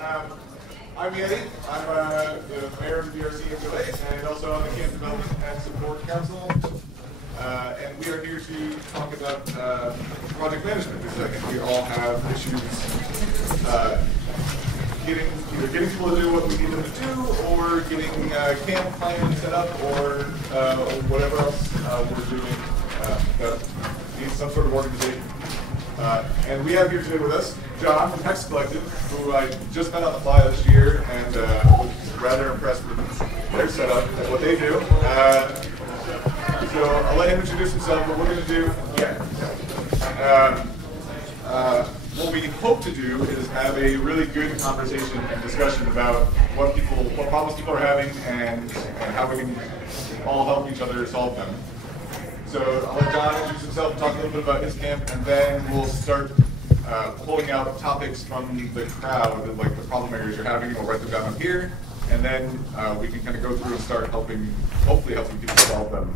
I'm Yeti. I'm the mayor of the BRCHOA Village and also on the Camp Development and Support Council. And we are here to talk about project management because I think we all have issues either getting people to do what we need them to do or getting camp plans set up or whatever else we're doing that needs some sort of organization. And we have here today with us John from HEX Collective, who I just met on the fly this year and was rather impressed with their setup and what they do. So I'll let him introduce himself, but we're going to do, what we hope to do is have a really good conversation and discussion about what problems people are having and how we can all help each other solve them. So I'll let John introduce himself and talk a little bit about his camp, and then we'll start pulling out topics from the crowd, like the problem areas you're having, and we'll write them down up here, and then we can kind of go through and start hopefully helping people solve them.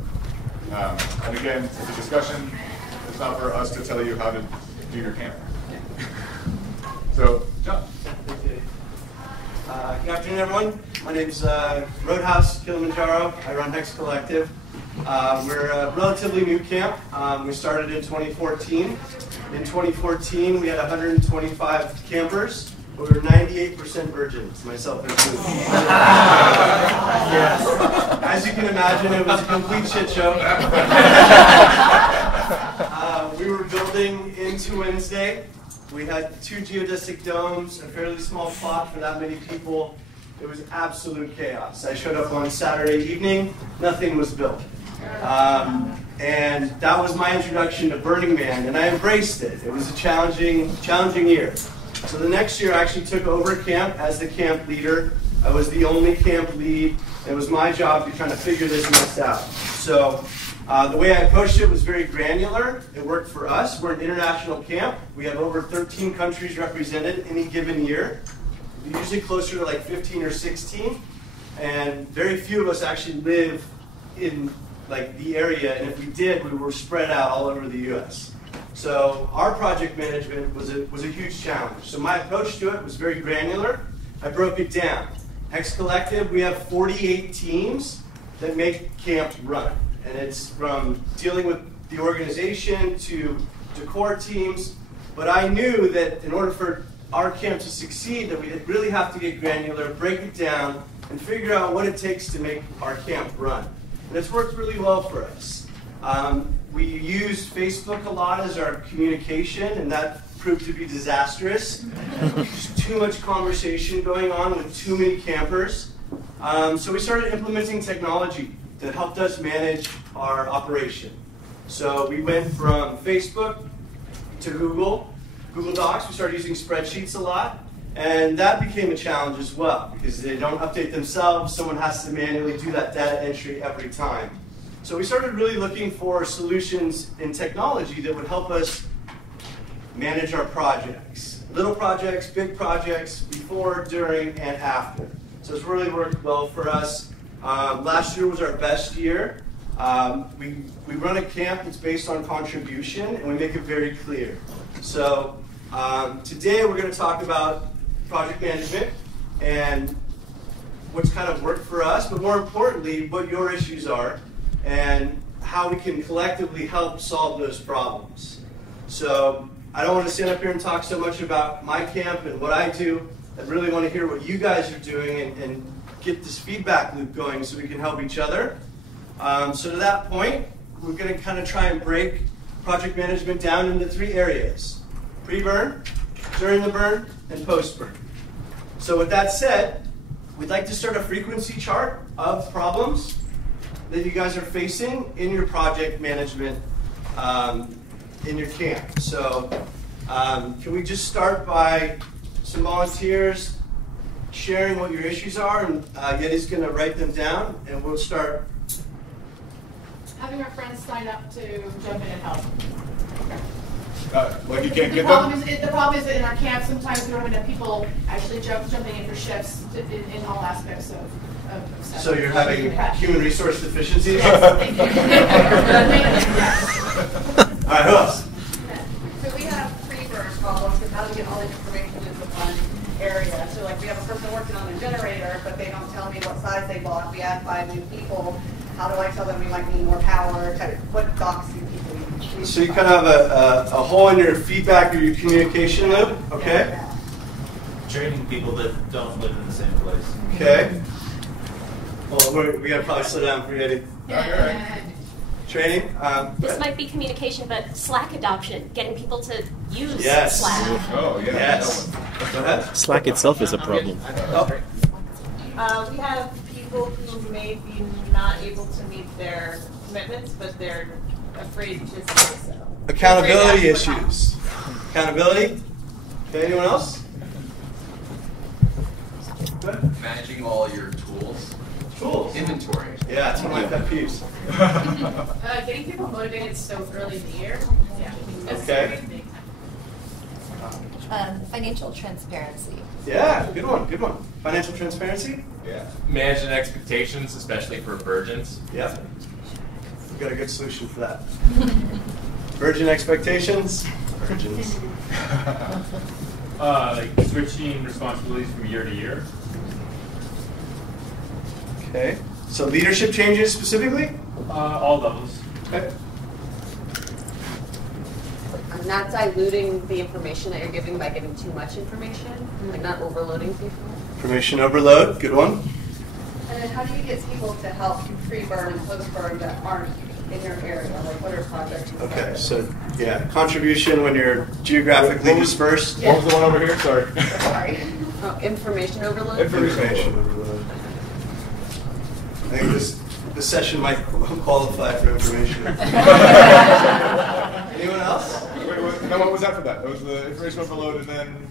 And again, it's a discussion. It's not for us to tell you how to do your camp. So, John. Good afternoon, everyone. My name's Roadhouse Kilimanjaro. I run HEX Collective. We're a relatively new camp. We started in 2014. In 2014, we had 125 campers, but we were 98% virgins, myself included. Yes. As you can imagine, it was a complete shit show. We were building into Wednesday. We had 2 geodesic domes, a fairly small plot for that many people. It was absolute chaos. I showed up on Saturday evening, nothing was built. And that was my introduction to Burning Man, and I embraced it. It was a challenging year. So the next year I actually took over camp as the camp leader. I was the only camp lead. It was my job to try to figure this mess out. So the way I approached it was very granular. It worked for us. We're an international camp. We have over 13 countries represented any given year. We're usually closer to like 15 or 16. And very few of us actually live in like the area, and if we did, we were spread out all over the U.S. So our project management was a huge challenge. So my approach to it was very granular. I broke it down. HEX Collective, we have 48 teams that make camp run, and it's from dealing with the organization to core teams. But I knew that in order for our camp to succeed, that we really have to get granular, break it down, and figure out what it takes to make our camp run. And it's worked really well for us. We use Facebook a lot as our communication, and that proved to be disastrous. There's too much conversation going on with too many campers. So we started implementing technology that helped us manage our operation. So we went from Facebook to Google Docs. We started using spreadsheets a lot. And that became a challenge as well, because they don't update themselves. Someone has to manually do that data entry every time. So we started really looking for solutions in technology that would help us manage our projects. Little projects, big projects, before, during, and after. So it's really worked well for us. Last year was our best year. We run a camp that's based on contribution, and we make it very clear. So today we're going to talk about project management and what's kind of worked for us, but more importantly, what your issues are and how we can collectively help solve those problems. So I don't want to stand up here and talk so much about my camp and what I do. I really want to hear what you guys are doing and get this feedback loop going so we can help each other. So to that point, we're going to kind of try and break project management down into 3 areas: pre-burn, during the burn, and post-burn. So with that said, we'd like to start a frequency chart of problems that you guys are facing in your project management in your camp. So can we just start by some volunteers sharing what your issues are, and Yeti's going to write them down, and we'll start. Having our friends sign up to jump in and help. Like you can't The get problem them? is the problem is that in our camp sometimes we don't have people actually jumping in for shifts in all aspects of stuff. So you're having human resource deficiencies? Yes, thank you. All right, who else? So we have pre-burn problems with how to get all the information into the fund. area. So like we have a person working on a generator, but they don't tell me what size they bought. We add 5 new people. How do I tell them we might need more power? What docs do people use? So you kind of have a hole in your feedback or your communication loop, okay? Training people that don't live in the same place. Okay. Well, we gotta probably slow down for Yeti. Training. This might be communication, but Slack adoption, getting people to use Yes. Slack. Oh, yeah. Yes. Go ahead. Slack itself is a problem. We have people who may be not able to meet their commitments, but they're afraid to say so. Accountability issues. Accountability. Okay, anyone else? Good. Managing all your tools. Tools. Inventory. Yeah, it's one of my pet peeves. Getting people motivated so early in the year. Yeah. That's Okay. a big time. Financial transparency. Yeah, good one, good one. Financial transparency? Yeah. Managing expectations, especially for virgins. Yep. We've got a good solution for that. Virgin expectations? Virgins. Like switching responsibilities from year to year. Okay. So leadership changes specifically? All levels. Okay. I'm not diluting the information that you're giving by giving too much information, like not overloading people. Information overload, good one. And then how do you get people to help pre-burn and post-burn that aren't in your area? Like what are projects? Okay, so yeah, contribution when you're geographically dispersed. What was the one over here? Sorry. Sorry. Oh, information overload? Information overload. I think this session might qualify for information. Anyone else? Wait, no, what was after that? That was the information overload and then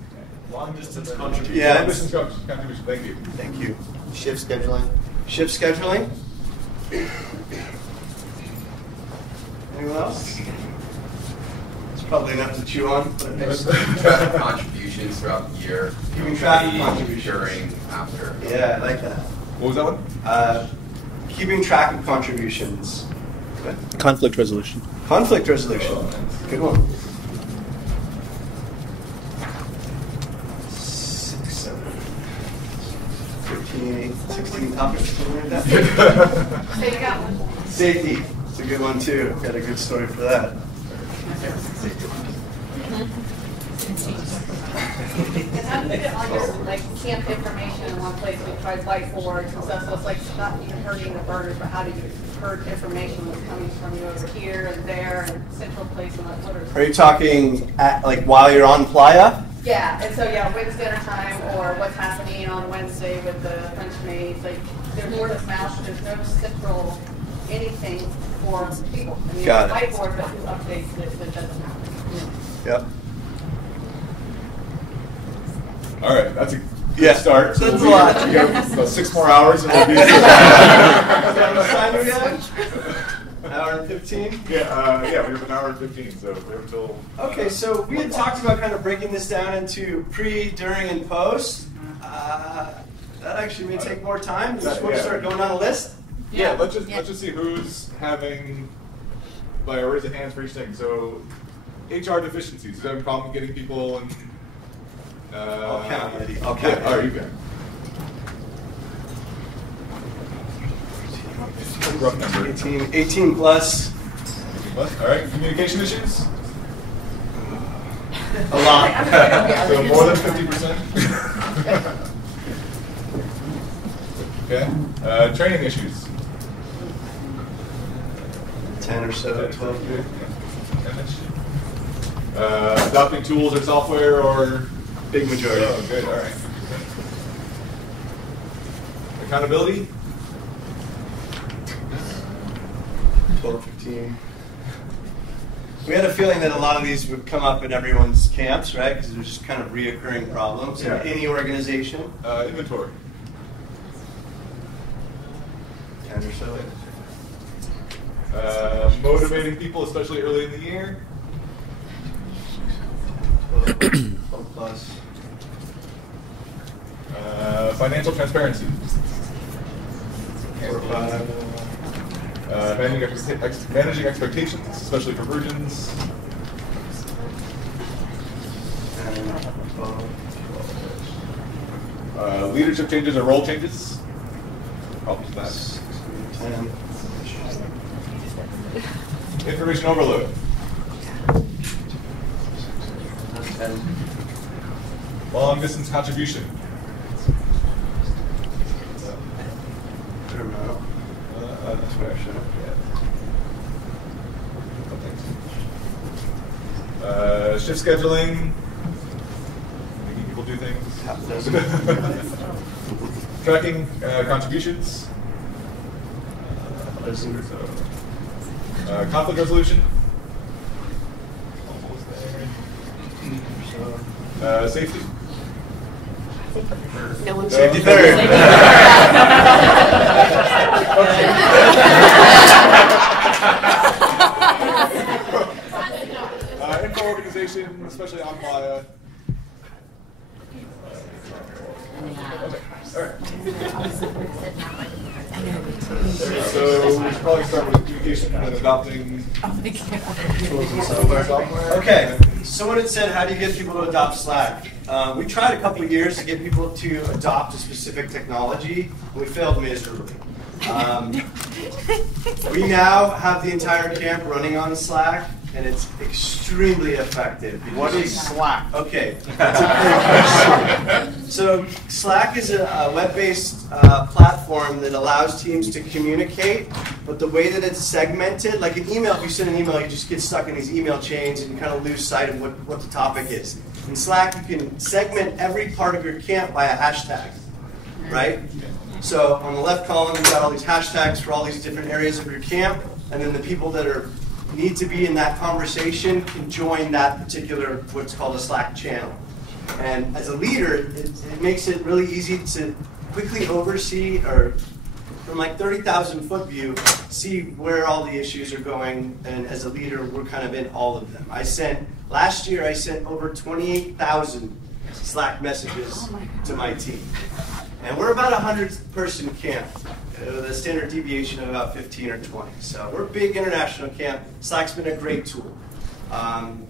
Long distance contribution. Yeah. long distance contribution. Thank you. Thank you. Shift scheduling. Shift scheduling. Anyone else? It's probably enough to chew on. Track contributions throughout the year. Keeping track of Pre, contributions. During, after. Yeah, I like that. What was that one? Keeping track of contributions. Good. Conflict resolution. Conflict resolution. Good one. 6, 7, 15, 8, 16 topics, something like that. So you got one. Safety. It's a good one too. Got a good story for that. And how do you get all your like camp information in one place? We tried whiteboards and stuff, so it's like not even hurting the burners, but how do you herd information that's coming from you over here and there and central place and what are Are you talking at, like while you're on playa? Yeah, and so yeah, when's dinner time or what's happening on Wednesday with the French maids? Like there's word of mouth, there's no central anything for people. I mean, Got it's it. whiteboard, but who updates it if it doesn't happen? Yep. All right, that's a good Yeah. start. That's we'll a lot. We have about 6 more hours and we'll be. An hour and 15? Yeah, we have an hour and 15, so we have until. Okay, so we had talked about kind of breaking this down into pre, during, and post. That actually may take more time. Does Yeah. start going down a list? Yeah, let's just see who's having, like, raise the hands for each thing. So, HR deficiencies. Is there a problem getting people and? I'll count, Eddie. I'll count. Yeah, all right, you can. Rough number. 18 plus. All right, communication issues. A lot. So more than 50%. Okay. Training issues. 10 or so, 12. Adopting tools or software or big majority. Oh, good. All right. Accountability. 12, 15. We had a feeling that a lot of these would come up in everyone's camps, right? Because they're just kind of reoccurring problems in any organization. Inventory. 10 or so. Motivating people, especially early in the year. 12 plus. Financial transparency. 4 or 5. Managing expectations, especially for virgins. 10, 12. Leadership changes or role changes. Problems with that. Information overload. Long distance contribution. That's what I should have. Shift scheduling. Making people do things. Tracking contributions. Conflict resolution. Safety. No one's Safety third. Info organization, especially on Maya. Okay. All right. So we should probably start with communication and adopting tools and software. Okay, someone had said, how do you get people to adopt Slack? We tried a couple of years to get people to adopt a specific technology, and we failed miserably. We now have the entire camp running on Slack, and it's extremely effective. What is Slack? Okay, that's a great question. So Slack is a web-based platform that allows teams to communicate, but the way that it's segmented, like an email, if you send an email, you just get stuck in these email chains and you kind of lose sight of what the topic is. In Slack, you can segment every part of your camp by a hashtag, right? So on the left column, you've got all these hashtags for all these different areas of your camp, and then the people that need to be in that conversation can join that particular, what's called a Slack channel. And as a leader, it makes it really easy to quickly oversee, or from like 30,000 foot view, see where all the issues are going. And as a leader, we're kind of in all of them. Last year, I sent over 28,000 Slack messages to my team. And we're about a 100-person camp, with a standard deviation of about 15 or 20. So we're a big international camp. Slack's been a great tool.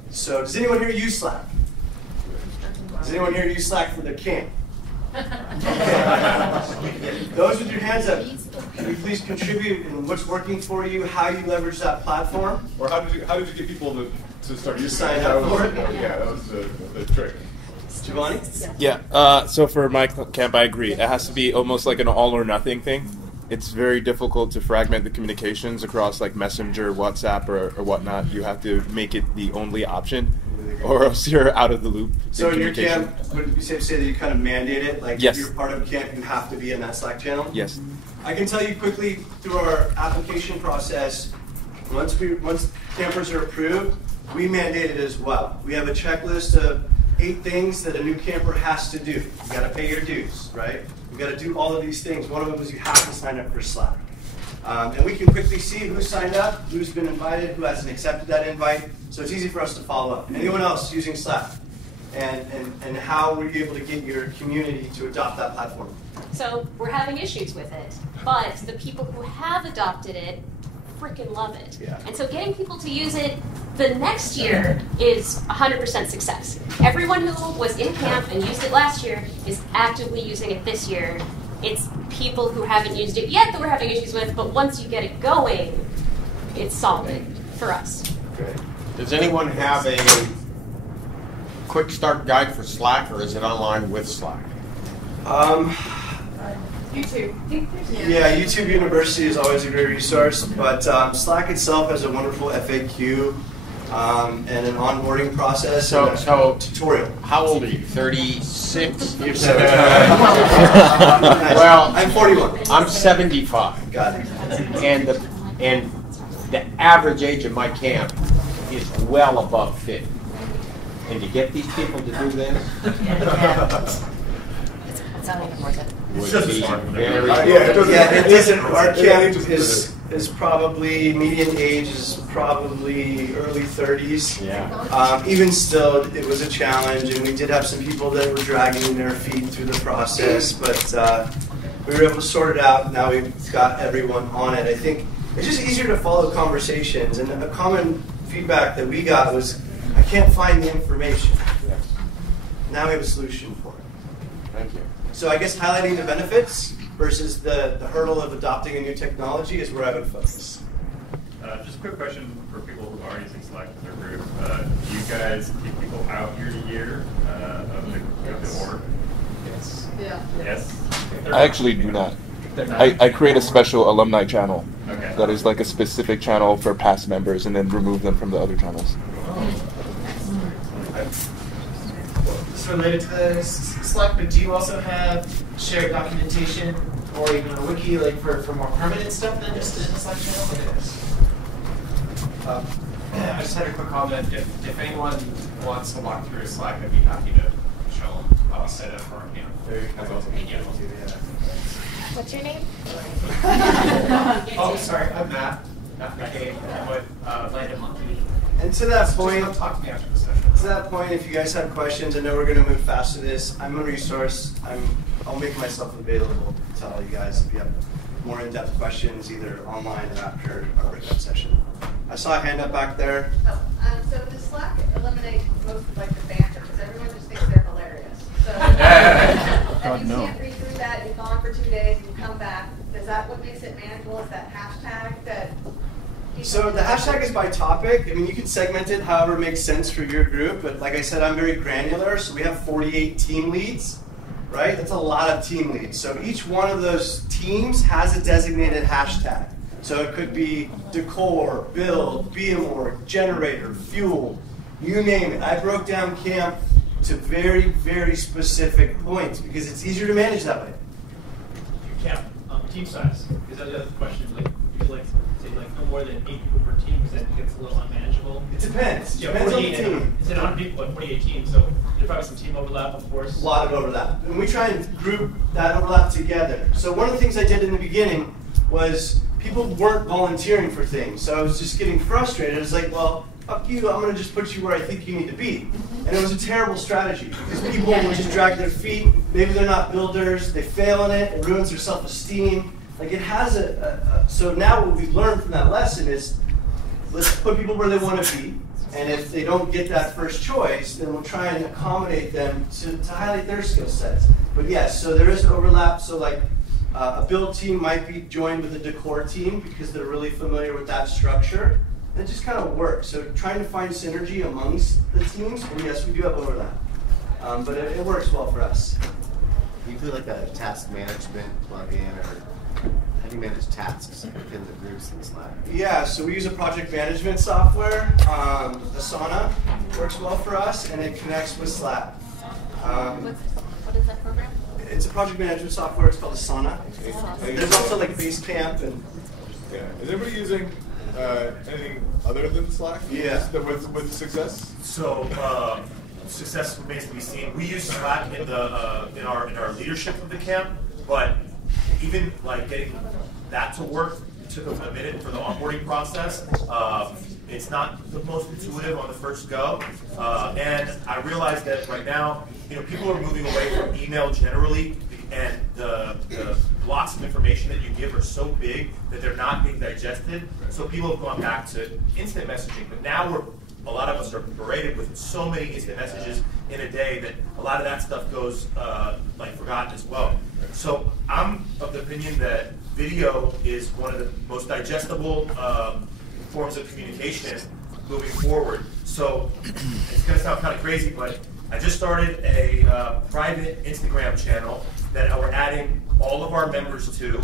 So does anyone here use Slack? Does anyone here use Slack for their camp? Okay. Those with your hands up, can you please contribute in what's working for you, how you leverage that platform? Or how did you get people to start using sign up for it? Yeah, that was the trick. Giovanni? Yeah, so for my camp, I agree. It has to be almost like an all or nothing thing. It's very difficult to fragment the communications across like Messenger, WhatsApp, or whatnot. You have to make it the only option, or else you're out of the loop. So in your camp, would it be safe to say that you kind of mandate it? Like yes. If you're part of a camp, you have to be in that Slack channel? Yes. I can tell you quickly through our application process, once campers are approved, we mandate it as well. We have a checklist of 8 things that a new camper has to do. You got to pay your dues, right? You got to do all of these things. One of them is you have to sign up for Slack. And we can quickly see who signed up, who's been invited, who hasn't accepted that invite. So it's easy for us to follow up. Anyone else using Slack? And how were you able to get your community to adopt that platform? So we're having issues with it, but the people who have adopted it freaking love it. Yeah. And so getting people to use it the next year is 100% success. Everyone who was in camp and used it last year is actively using it this year. It's people who haven't used it yet that we're having issues with, but once you get it going, it's solid for us. Great. Does anyone have a quick start guide for Slack, or is it online with Slack? YouTube. Yeah, YouTube University is always a great resource, but Slack itself has a wonderful FAQ and an onboarding process and a tutorial. How old are you? 36? You're 70. Well, I'm 41. I'm 75. Got it. And the average age of my camp is well above 50. And to get these people to do this would be very... it doesn't. Our camp is probably, median age is probably early 30s. Yeah. Even still, it was a challenge, and we did have some people that were dragging their feet through the process, but we were able to sort it out. Now we've got everyone on it. I think it's just easier to follow conversations, and a common feedback that we got was, I can't find the information. Now we have a solution for it. Thank you. So I guess highlighting the benefits versus the hurdle of adopting a new technology is where I would focus. Just a quick question for people who are using Slack in their group. Do you guys keep people out year to year of the org? Yes. Yeah. Yes? I actually do not. I create a special alumni channel that is like a specific channel for past members and then remove them from the other channels. It's related to the Slack, but do you also have shared documentation or even a wiki like for more permanent stuff than just in the Slack channel? I just had a quick comment. If anyone wants to walk through Slack, I'd be happy to show them. I'll set it up for our camp. What's your name? Oh, sorry, I'm Matt. Matt McCabe. I'm with Landed Monkey. And to that point, Talk to me after the session. if you guys have questions, I know we're going to move fast to this. I'm a resource. I'll make myself available to all you guys if you have more in-depth questions, either online or after our breakout session. I saw a hand up back there. So does Slack eliminate most of like the banter? Because everyone just thinks they're hilarious. So if you can't read through that, you've gone for 2 days, and you come back. Is that what makes it manageable? Is that hashtag that? So the hashtag is by topic. I mean, you can segment it however makes sense for your group, but like I said, I'm very granular, so we have 48 team leads, right? That's a lot of team leads. So each one of those teams has a designated hashtag. So it could be decor, build, BMOR, generator, fuel, you name it. I broke down camp to very, very specific points because it's easier to manage that way. Camp, team size. Is that the other question? Like, you like say like no more than 8 people per team because then it gets a little unmanageable. It depends. Yeah, Depends on the team. It's 100 people, but 48 teams, so there's probably some team overlap, of course. A lot of overlap. And we try and group that overlap together. So one of the things I did in the beginning was people weren't volunteering for things. So I was just getting frustrated. It was like, well, fuck you, I'm going to just put you where I think you need to be. And it was a terrible strategy because people will just drag their feet. Maybe they're not builders. They fail in it. It ruins their self-esteem. Like it has so now what we've learned from that lesson is let's put people where they want to be. And if they don't get that first choice, then we'll try and accommodate them to highlight their skill sets. But yes, so there is overlap. So like a build team might be joined with a decor team because they're really familiar with that structure. It just kind of works. So trying to find synergy amongst the teams, and yes, we do have overlap. But it works well for us. Do you do like a task management plugin, or how do you manage tasks within the groups in Slack? Yeah, so we use a project management software. Asana works well for us, and it connects with Slack. What is that program? It's a project management software. It's called Asana. There's also like Basecamp and. Yeah. Is everybody using anything other than Slack? Yeah. With success? So success remains to be seen. We use Slack in our leadership of the camp, but even like getting that to work took a minute for the onboarding process. It's not the most intuitive on the first go, and I realized that right now, people are moving away from email generally, and the blocks of information that you give are so big that they're not being digested. So people have gone back to instant messaging, but now a lot of us are berated with so many instant messages in a day that a lot of that stuff goes forgotten as well. So I'm of the opinion that video is one of the most digestible forms of communication moving forward. So it's going to sound kind of crazy, but I just started a private Instagram channel that we're adding all of our members to,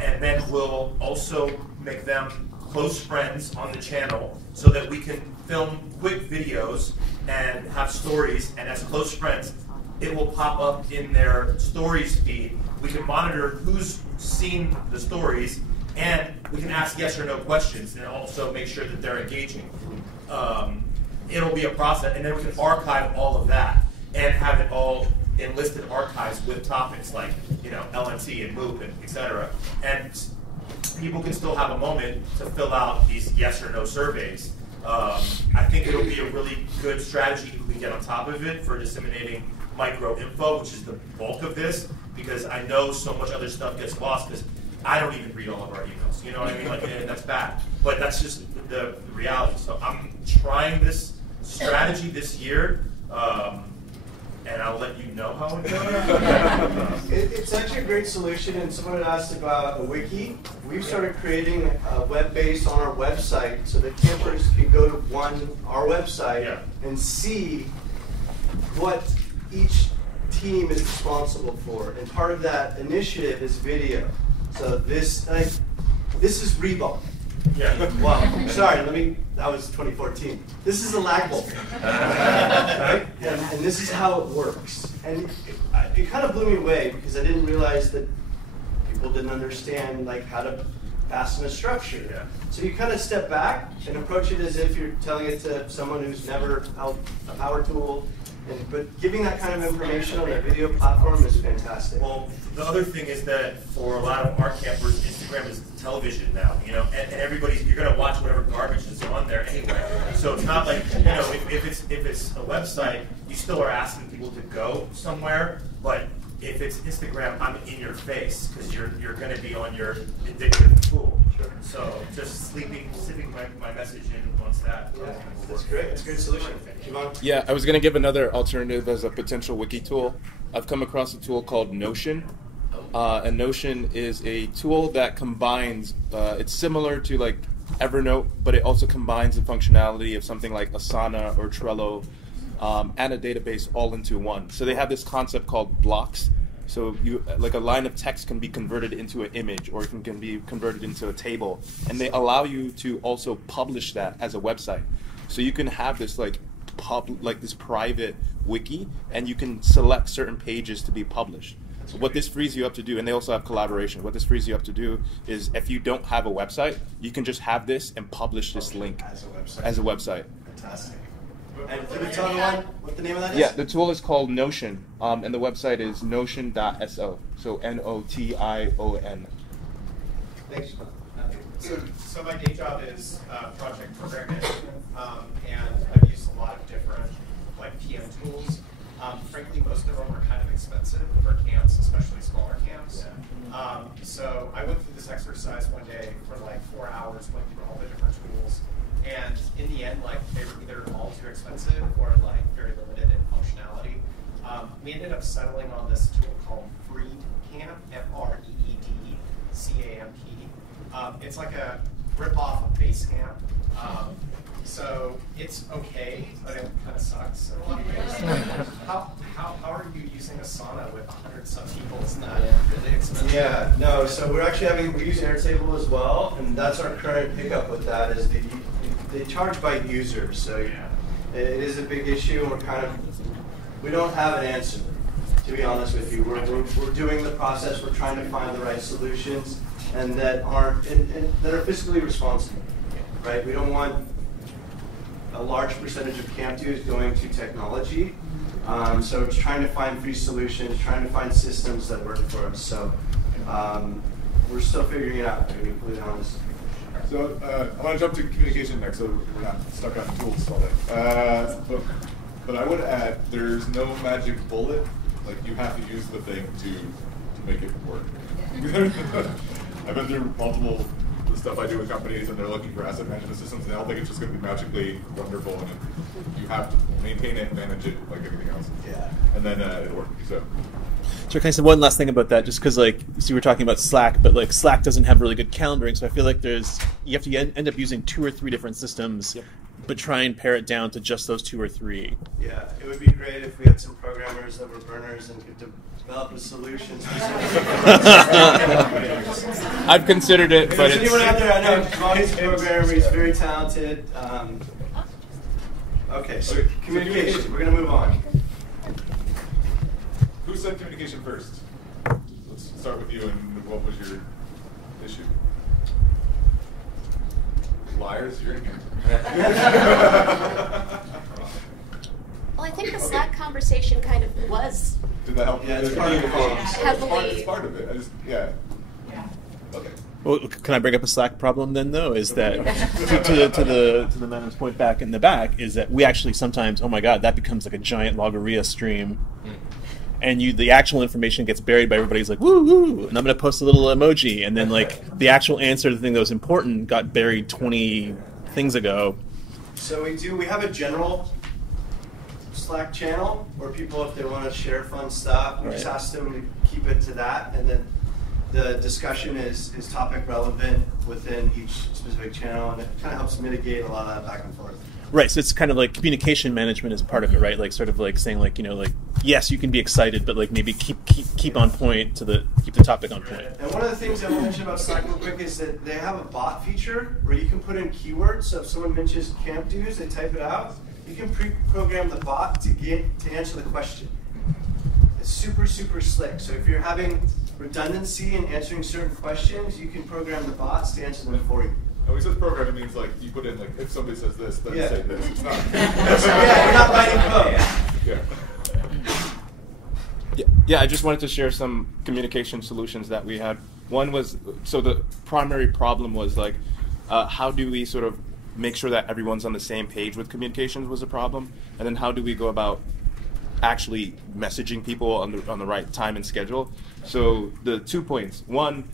and then we'll also make them close friends on the channel so that we can film quick videos and have stories, and as close friends, it will pop up in their stories feed. We can monitor who's seen the stories, and we can ask yes or no questions and also make sure that they're engaging. It'll be a process, and then we can archive all of that and have it all in listed archives with topics like LNC and MOOC and etc. And people can still have a moment to fill out these yes or no surveys. I think it'll be a really good strategy if we get on top of it for disseminating micro info, which is the bulk of this, because I know so much other stuff gets lost because I don't even read all of our emails. You know what I mean? And that's bad. But that's just the reality. So I'm trying this strategy this year. and I'll let you know how it goes. It's actually a great solution, and someone had asked about a wiki. We've started creating a web-based on our website so that campers can go to our website and see what each team is responsible for. And part of that initiative is video. So this is Reebok. Yeah. Wow. Sorry, that was 2014. This is a lag bolt. Right? And this is how it works. And it kind of blew me away because I didn't realize that people didn't understand how to fasten a structure. Yeah. So you kind of step back and approach it as if you're telling it to someone who's never held a power tool. But giving that kind of information on a video platform is fantastic. Well, the other thing is that for a lot of our campers, Instagram is television now, and you're going to watch whatever garbage is on there anyway. So it's not like, if it's a website, you still are asking people to go somewhere, but if it's Instagram, I'm in your face because you're going to be on your indicative tool. Sure. So just slipping my message in once that. Yeah, that's great. It's a great solution. Yeah, I was going to give another alternative as a potential wiki tool. I've come across a tool called Notion. And Notion is a tool that combines, it's similar to like Evernote, but it also combines the functionality of something like Asana or Trello and a database all into one. So they have this concept called blocks. So a line of text can be converted into an image, or it can be converted into a table, and they allow you to also publish that as a website. So you can have this this private wiki, and you can select certain pages to be published. What this frees you up to do, and they also have collaboration, what this frees you up to do is if you don't have a website, you can just have this and publish this link as a website. Fantastic. And can you tell everyone what the name of that is? Yeah, the tool is called Notion, and the website is notion.so, so Notion. Thanks. So my day job is project program management, and I've used a lot of different PM tools. Frankly, most of them are kind of expensive for camps, especially smaller camps. So I went through this exercise one day for 4 hours, went through all the different tools, and in the end, they were either all too expensive or very limited in functionality. We ended up settling on this tool called FreedCamp, FREEDCAMP. It's like a rip-off of Basecamp. So it's okay, but it kind of sucks in a lot of ways. How are you using Asana with 100-some people? Isn't that really expensive? Yeah, no, so we use Airtable as well, and that's our current pickup with that is they charge by user, so it is a big issue, and we don't have an answer, to be honest with you. We're doing the process, we're trying to find the right solutions, and that are fiscally responsible, right? We don't want a large percentage of camp dues going to technology. So it's trying to find free solutions, trying to find systems that work for us. So we're still figuring it out, to be completely honest. So I want to jump to communication next, so we're not stuck on tools all day. But I would add, there's no magic bullet. You have to use the thing to make it work. I've been through multiple stuff I do with companies, and they're looking for asset management systems, and they all think it's just going to be magically wonderful, and you have to maintain it and manage it like everything else. Yeah. And then it'll work. So can I say one last thing about that? Just because, so you were talking about Slack, but Slack doesn't have really good calendaring, so I feel like you have to end up using 2 or 3 different systems, but try and pare it down to just those 2 or 3. Yeah, it would be great if we had some programmers that were burners and could develop a solution. I've considered it, but it's... anyone out there? I know he's a programmer, he's very talented. Okay, so communication, we're going to move on. Who said communication first? Let's start with you, and what was your issue? Liars, you're in here. Well, I think the Slack conversation kind of was. Did that help? Yeah, it's part of it. Heavily. It's part of it. Yeah. Okay. Well, can I bring up a Slack problem then, though? Is that to the man's point back in the back is that we actually sometimes, oh my God, that becomes like a giant Logorrhea stream, and the actual information gets buried by everybody's like woo woo, and I'm going to post a little emoji, and then the actual answer to the thing that was important got buried 20 things ago. So we have a general Slack channel where people, if they want to share fun stuff, we just ask them to keep it to that, and then the discussion is topic relevant within each specific channel, and it kind of helps mitigate a lot of that back and forth. Right, so it's kind of like communication management is part of it, right? Like sort of like saying like, you know, like, yes, you can be excited, but like maybe keep on point keep the topic on point. And one of the things I want to mention about Slack real quick is that they have a bot feature where you can put in keywords. So if someone mentions camp dues, they type it out. You can pre-program the bot to answer the question. It's super, super slick. So if you're having redundancy in answering certain questions, you can program the bots to answer them for you. And when we say programming, means like you put in like if somebody says this, then say this. It's not. Yeah, you're not writing code. Yeah, I just wanted to share some communication solutions that we had. One was, so the primary problem was like, how do we sort of make sure that everyone's on the same page with communications was a problem, and then how do we go about actually messaging people on the right time and schedule. So the 2 points. One,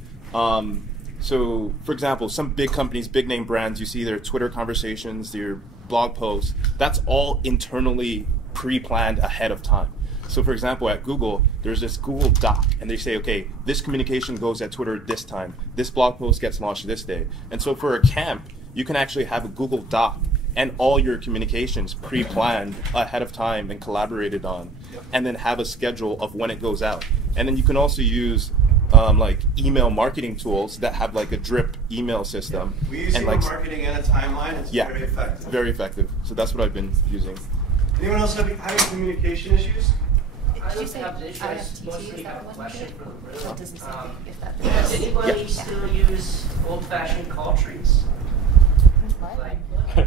so for example, some big companies, big name brands, you see their Twitter conversations, their blog posts, that's all internally pre-planned ahead of time. So for example, at Google, there's this Google Doc, and they say, okay, this communication goes at Twitter this time, this blog post gets launched this day. And so for a camp, you can actually have a Google Doc and all your communications pre-planned ahead of time and collaborated on, and then have a schedule of when it goes out. And then you can also use like email marketing tools that have like a drip email system. We use email marketing and a timeline. It's very effective. Very effective. So that's what I've been using. Anyone else having communication issues? I don't have the issue. I mostly have a question for the group. Does anybody still use old-fashioned call trees? Like, I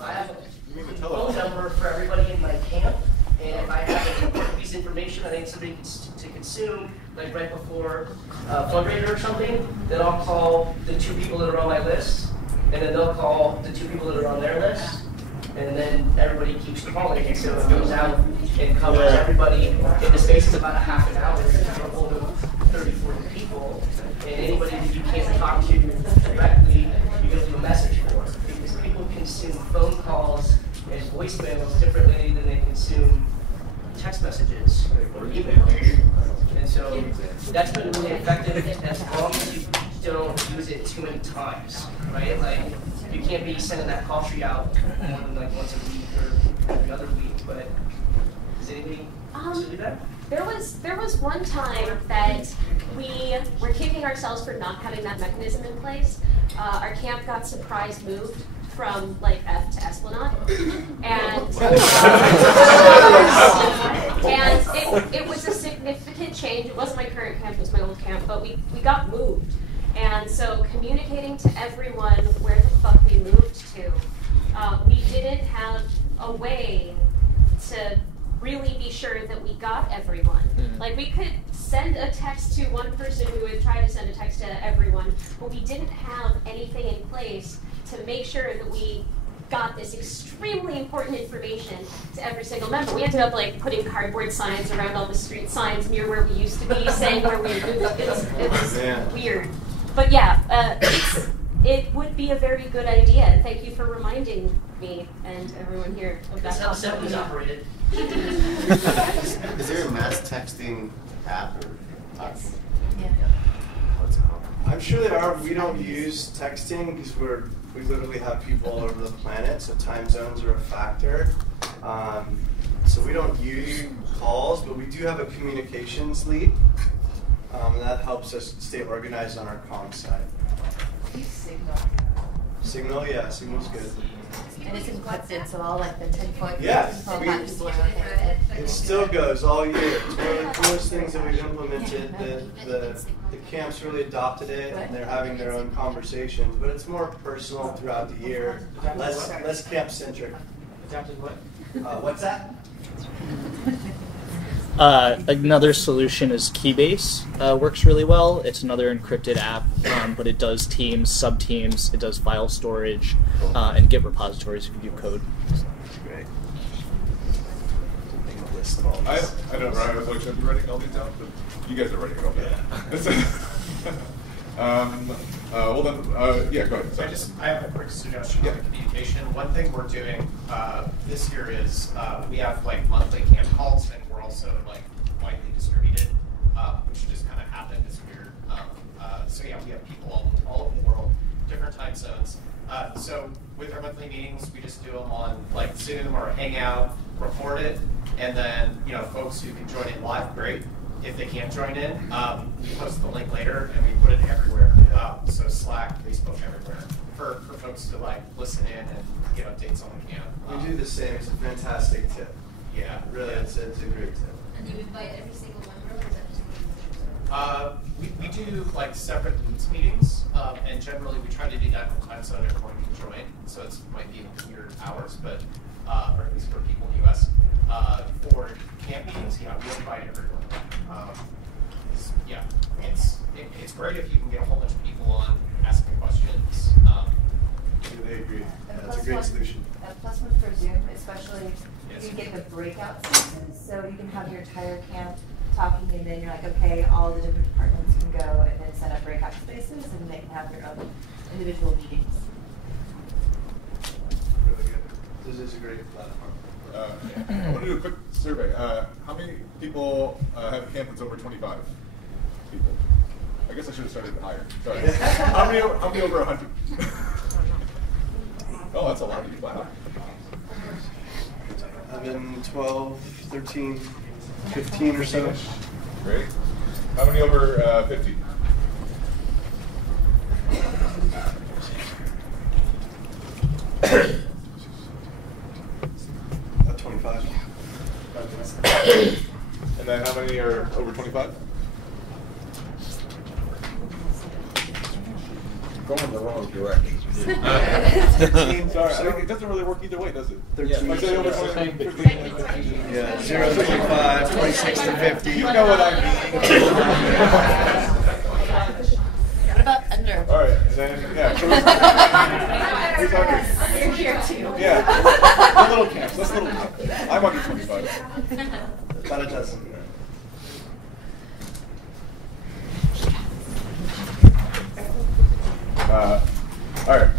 have a phone number for everybody in my camp, and if I have an important piece of information I need somebody to consume, like right before a fundraiser or something, then I'll call the 2 people that are on my list, and then they'll call the 2 people that are on their list. And then everybody keeps calling, and so it goes out and covers everybody in the space of about a half an hour for a whole 30, 40 people. And anybody that you can't talk to directly, you can leave a message for. Because people consume phone calls and voicemails differently than they consume text messages or email. And so that's been really effective as long as you don't use it too many times, right? Like, you can't be sending that call tree out more than like once a week or every other week, but does anybody do that? There was one time that we were kicking ourselves for not having that mechanism in place. Our camp got surprise moved from like F to Esplanade, and it was a significant change. It wasn't my current camp; it was my old camp, but we got moved. And so communicating to everyone where the fuck we moved to, we didn't have a way to really be sure that we got everyone. Like, we could send a text to one person who would try to send a text to everyone, but we didn't have anything in place to make sure that we got this extremely important information to every single member. We ended up like putting cardboard signs around all the street signs near where we used to be, saying where we moved. It was weird. But yeah, it would be a very good idea, and thank you for reminding me and everyone here of that. That's how Assembly's operated. Is there a mass texting app or platform? Yeah. What's it called? I'm sure there are. We don't use texting because we literally have people all over the planet, so time zones are a factor. So we don't use calls, but we do have a communications lead. And that helps us stay organized on our comm side. Signal. Signal, yeah, Signal's good. And it's encrypted, so all like the 10-point people are okay. It still goes all year. It's one of the coolest things that we've implemented. The camps really adopted it, and they're having their own conversations, but it's more personal throughout the year, less camp-centric. Adapted what? What's that? Another solution is Keybase. Works really well. It's another encrypted app, but it does teams, sub-teams, it does file storage, and Git repositories if you do code. Great. I don't know. I was like, should I be writing all these down? But you guys are writing it all down. Well then, yeah, go ahead. Sorry. I have a quick suggestion on the communication. One thing we're doing this year is we have like monthly camp calls, and we're also like widely distributed, which just kind of happened. It's weird. So yeah, we have people all over the world, different time zones. So with our monthly meetings, we just do them on like Zoom or Hangout, record it, and then folks who can join in live, great. If they can't join in, we post the link later and we put it everywhere. So Slack, Facebook, everywhere for folks to like listen in and get updates on the camp. We do the same. It's a fantastic tip. Yeah, really, it's a great tip. And you invite every single member, or is that just we do like separate leads meetings, and generally we try to do that in the time zone everyone can join. So it might be weird hours, but or at least for people in the U.S. For camp meetings, we invite everyone. It's great if you can get a whole bunch of people on asking questions. They agree. That's a great solution. Plus one for Zoom, especially if you get the breakout spaces, so you can have your entire camp talking, and then you're like, okay, all the different departments can go, and then set up breakout spaces, and they can have their own individual meetings. Really good. This is a great platform. I want to do a quick survey. How many people have a camp that's over 25 people? I guess I should have started higher. Sorry. How many over 100? Oh, that's a lot of people. Wow. 11, 12, 13, 15 or so. Great. How many over 50? About 25. And then how many are over 25? Going the wrong direction. 13. Sorry, it doesn't really work either way, does it? 13. Like say over 25, 15. Yeah, 0 to 25, 26 to 50. You know what I mean. What about under? All right, and then, yeah. So we're talking. You're here too. Yeah. The little camps. That's little camps. I'm under 25. About a dozen. All right.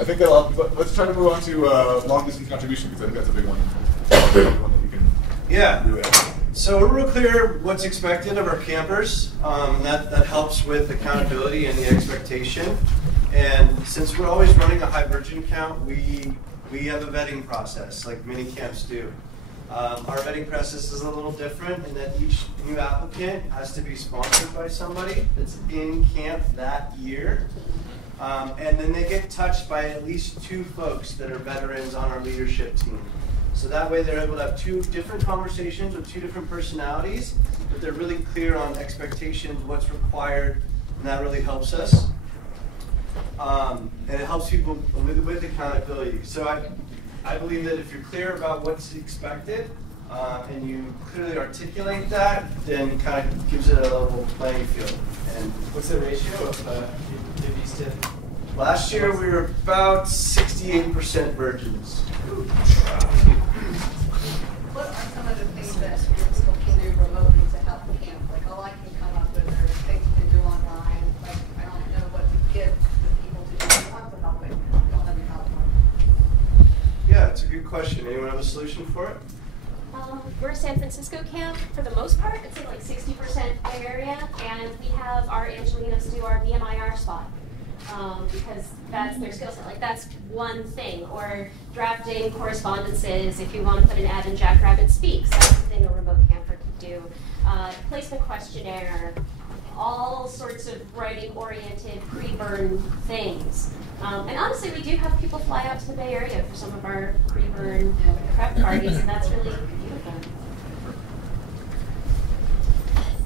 I think let's try to move on to long distance contribution, because I think that's a big one. One that we can Yeah. So we're real clear what's expected of our campers. That helps with accountability and the expectation. And since we're always running a high virgin count, we have a vetting process, like many camps do. Our vetting process is a little different in that each new applicant has to be sponsored by somebody that's in camp that year. And then they get touched by at least 2 folks that are veterans on our leadership team. So that way they're able to have 2 different conversations with 2 different personalities, but they're really clear on expectations, what's required, and that really helps us. And it helps people with accountability. So I believe that if you're clear about what's expected, and you clearly articulate that, then it kind of gives it a level playing field. And what's the ratio of newbies to? Last year we were about 68% virgins. What are some of the things that people can do remotely to help camp? Like all I can come up with are things you can do online. Like I don't know what to give the people to do who want to help it. Don't have any help. Yeah, it's a good question. Anyone have a solution for it? We're a San Francisco camp for the most part. It's in like 60% Bay Area, and we have our Angelinos do our BMIR spot because that's their skill set. Like that's one thing. Or drafting correspondences. If you want to put an ad in Jackrabbit Speaks, that's the thing a remote camper can do. Placement questionnaire. All sorts of writing-oriented, pre-burn things. And honestly, we do have people fly out to the Bay Area for some of our pre-burn prep parties, and that's really beautiful.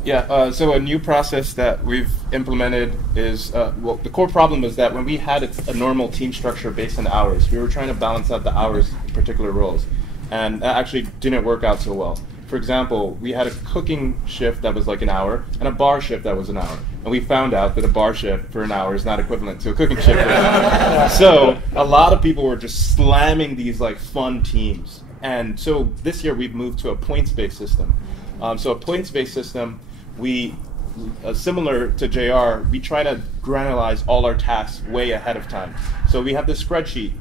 Yeah, so a new process that we've implemented is, well, the core problem is that when we had a normal team structure based on hours, we were trying to balance out the hours in particular roles, and that actually didn't work out so well. For example, we had a cooking shift that was like an hour and a bar shift that was an hour. And we found out that a bar shift for an hour is not equivalent to a cooking shift for an hour. So a lot of people were just slamming these like fun teams. And so this year we've moved to a points-based system. So a points-based system, we similar to JR, we try to granularize all our tasks way ahead of time. So we have this spreadsheet.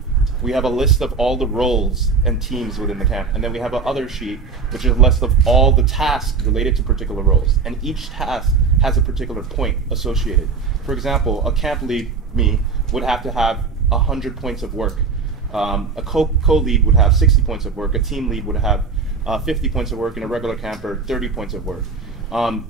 We have a list of all the roles and teams within the camp, and then we have another sheet, which is a list of all the tasks related to particular roles. And each task has a particular point associated. For example, a camp lead, me, would have to have 100 points of work. A co-lead would have 60 points of work. A team lead would have 50 points of work, and a regular camper 30 points of work.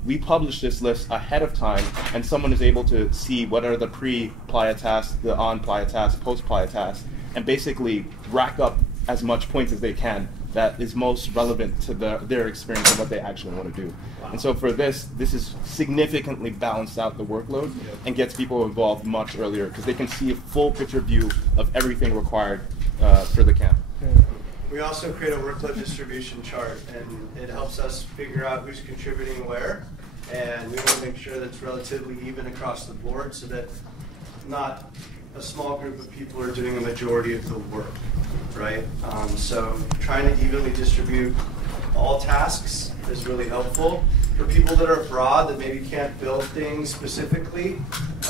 We publish this list ahead of time, and someone is able to see what are the pre-playa tasks, the on-playa tasks, post-playa tasks, and basically rack up as much points as they can that is most relevant to their experience and what they actually want to do. Wow. And so for this is significantly balanced out the workload and gets people involved much earlier because they can see a full picture view of everything required for the camp. We also create a workload distribution chart, and it helps us figure out who's contributing where, and we want to make sure that's relatively even across the board so that not a small group of people are doing a majority of the work, right? So trying to evenly distribute all tasks is really helpful. For people that are broad, that maybe can't build things specifically,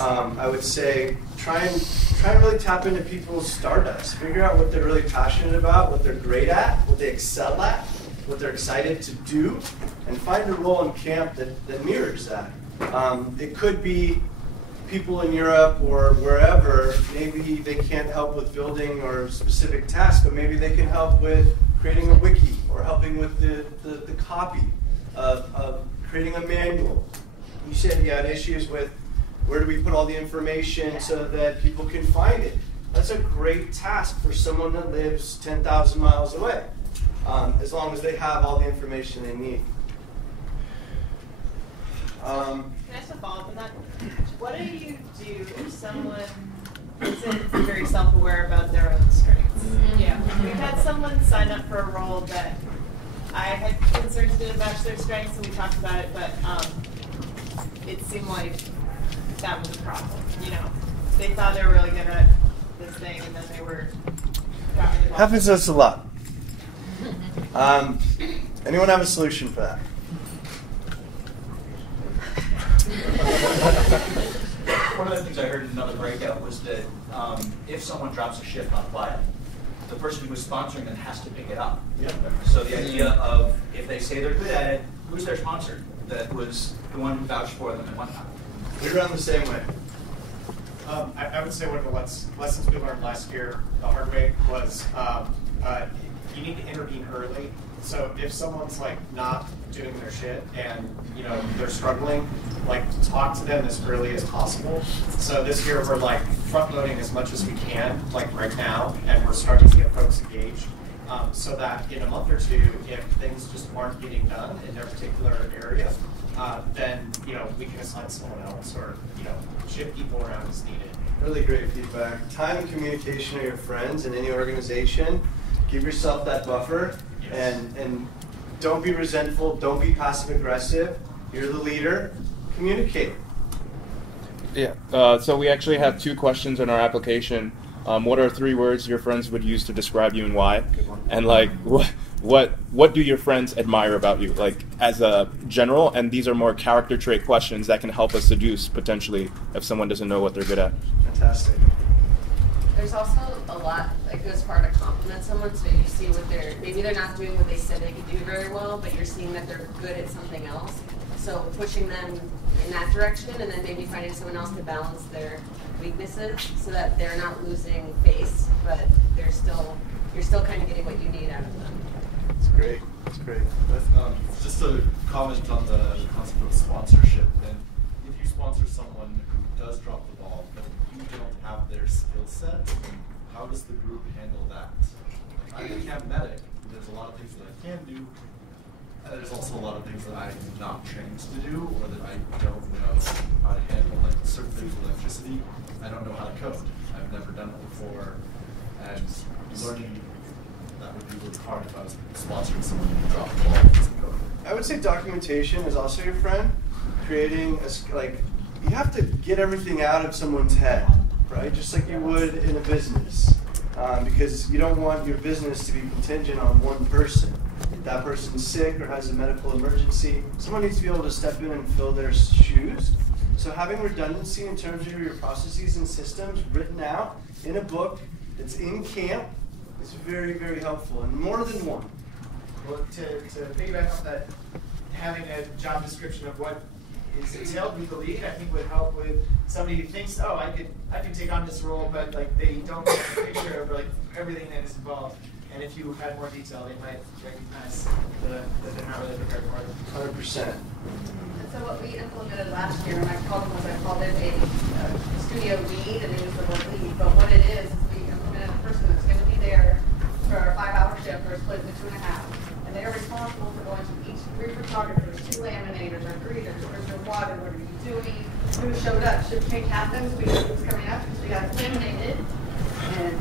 I would say try and really tap into people's stardust. Figure out what they're really passionate about, what they're great at, what they excel at, what they're excited to do, and find a role in camp that mirrors that. It could be people in Europe or wherever, maybe they can't help with building or specific tasks, but maybe they can help with creating a wiki or helping with the copy of creating a manual. You said you had issues with where do we put all the information so that people can find it. That's a great task for someone that lives 10,000 miles away, as long as they have all the information they need. Can I just follow up on that? What do you do if someone isn't very self-aware about their own strengths? Yeah, we've had someone sign up for a role that I had concerns didn't match their strengths, and we talked about it, but it seemed like that was a problem. You know, they thought they were really good at this thing, and then they were dropping the ball. Happens to us a lot. Anyone have a solution for that? One of the things I heard in another breakout was that if someone drops a shift on playa, the person who is sponsoring them has to pick it up. Yep. So the idea of if they say they're good at it, who's their sponsor? That was the one who vouched for them and whatnot. We run the same way. I would say one of the lessons we learned last year the hard way was you need to intervene early. So if someone's like not doing their shit and they're struggling, like talk to them as early as possible. So this year we're like front loading as much as we can, like right now, and we're starting to get folks engaged. So that in a month or two, if things just aren't getting done in their particular area, then we can assign someone else or shift people around as needed. Really great feedback. Time and communication are your friends in any organization. Give yourself that buffer, and don't be resentful. Don't be passive aggressive. You're the leader. Communicate. Yeah. So we actually have 2 questions in our application. What are 3 words your friends would use to describe you and why? And like, what do your friends admire about you? Like as a general, and these are more character trait questions that can help us seduce potentially if someone doesn't know what they're good at. Fantastic. There's also a lot that goes far to compliment someone, so you see what maybe they're not doing what they said they could do very well, but you're seeing that they're good at something else. So pushing them in that direction, and then maybe finding someone else to balance their weaknesses so that they're not losing face, but you're still kind of getting what you need out of them. That's great. That's great. Just to comment on the concept of sponsorship, and if you sponsor someone who does drop the ball, but you don't have their skill set, how does the group handle that? I'm a camp medic. There's a lot of things that I can do. There's also a lot of things that I'm not trained to do, or that I don't know how to handle. Like certain things with electricity, I don't know how to code. I've never done it before, and learning that would be really hard if I was sponsoring someone who dropped the ball and doesn't code. I would say documentation is also your friend. Creating you have to get everything out of someone's head, right? Just like you would in a business, because you don't want your business to be contingent on one person. that person's sick or has a medical emergency, someone needs to be able to step in and fill their shoes. So having redundancy in terms of your processes and systems written out in a book that's in camp is very, very helpful, and more than one. Well, to piggyback off that, having a job description of what is entailed with the lead, I think would help with somebody who thinks, oh, I could take on this role, but like they don't get a picture of like everything that is involved. And if you had more detail, they might recognize that they're not really prepared for it. 100%. And so what we implemented last year, and I called it a studio lead, and they use the word lead. But what it is we implemented a person that's going to be there for a 5-hour shift or split into 2.5. And they're responsible for going to each 3 photographers, 2 laminators, or greeters, where's your water, what are you doing, who showed up. Shift change happens, we know who's coming up, because we got it laminated. And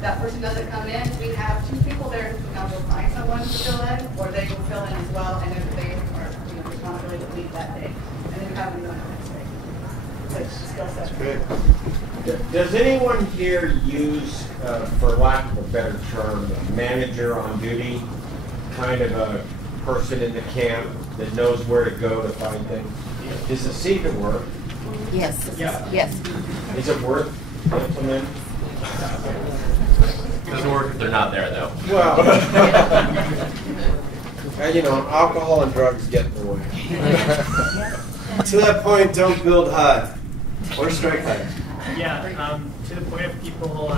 that person doesn't come in, we have 2 people there who now will find someone to fill in, or they will fill in as well, and if they are responsible to leave that day. And then you have them the next day. So it's just skill set. Great. Does anyone here use, for lack of a better term, a manager on duty, kind of a person in the camp that knows where to go to find things? Does it seem to work? Yes. Yeah. Yes. Is it worth implementing? It doesn't work if they're not there, though. Well, and you know, alcohol and drugs get in the way. To that point, don't build high or strike high. Yeah, to the point of people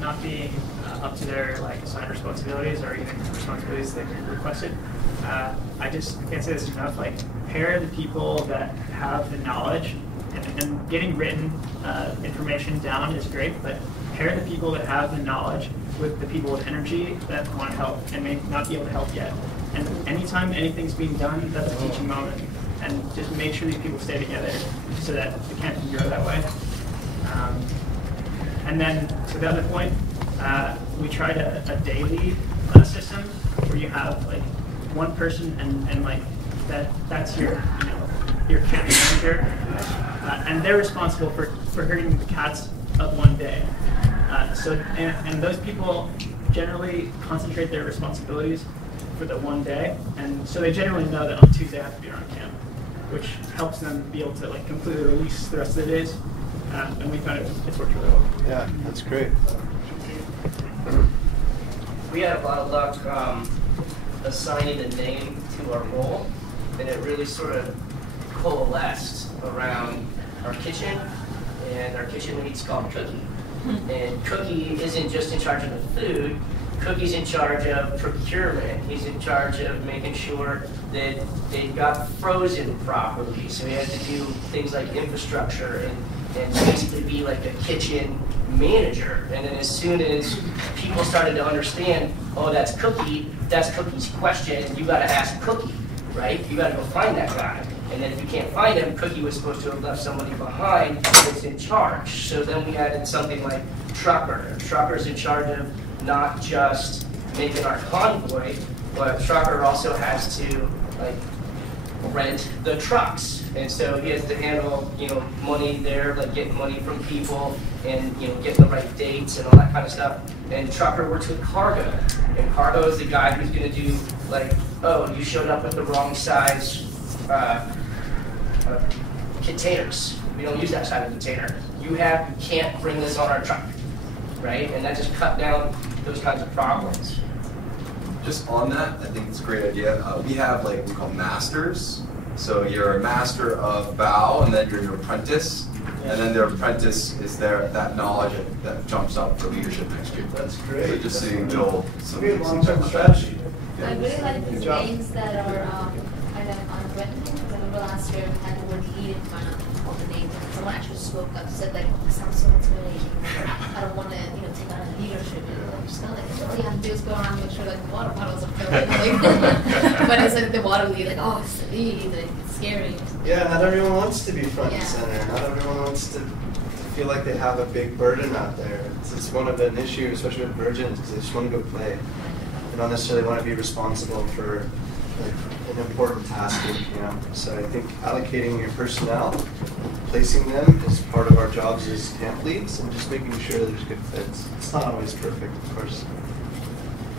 not being up to their assigned responsibilities or even responsibilities they've requested. I just can't say this enough. Pair the people that have the knowledge, and getting written information down is great, but pair the people that have the knowledge with the people with energy that want to help and may not be able to help yet. And anytime anything's being done, that's a teaching moment. And just make sure these people stay together so that the camp can grow that way. And then to the other point, we tried a daily system where you have one person and that's your your camp manager, and they're responsible for herding the cats of one day. And those people generally concentrate their responsibilities for the one day, and so they generally know that on Tuesday I have to be around camp, which helps them be able to completely release the rest of their days. And we found it's worked really well. Yeah, that's great. We had a lot of luck assigning a name to our role, and it really sort of coalesced around our kitchen, and our kitchen lead's called Cookie. And Cookie isn't just in charge of the food, Cookie's in charge of procurement. He's in charge of making sure that they got frozen properly. So he had to do things like infrastructure and basically be like a kitchen manager. And then as soon as people started to understand, oh, that's Cookie's question, you gotta ask Cookie, right? You gotta go find that guy. And then if you can't find him, Cookie was supposed to have left somebody behind that's in charge. So then we added something like Trucker. Trucker's in charge of not just making our convoy, but Trucker also has to rent the trucks. And so he has to handle, money there, getting money from people and, getting the right dates and all that kind of stuff. And Trucker works with Cargo. And Cargo is the guy who's going to do, oh, you showed up with the wrong size containers. We don't use that size of container. You can't bring this on our truck, right? And that just cut down those kinds of problems. Just on that, I think it's a great idea. We have we call masters. So you're a master of bow, and then you're your apprentice, and then their apprentice is that knowledge that jumps up for leadership next year. That's great. So just seeing build some long-term strategy. I really like these names that are kind of unwritten. Remember last year we had the word lead in front of the name. Someone actually spoke up, said it sounds so intimidating. I don't want to, take on leadership. And just kind of all you have to do is go around and make sure the water bottles are filled. But it's the water lead, it's the lead, it's scary. Yeah, not everyone wants to be front and center. Not everyone wants to feel like they have a big burden out there. It's one of the issues, especially with virgins, because they just want to go play. They don't necessarily want to be responsible for an important task. So I think allocating your personnel, placing them is part of our jobs as camp leads, and just making sure there's good fits. It's not always perfect, of course.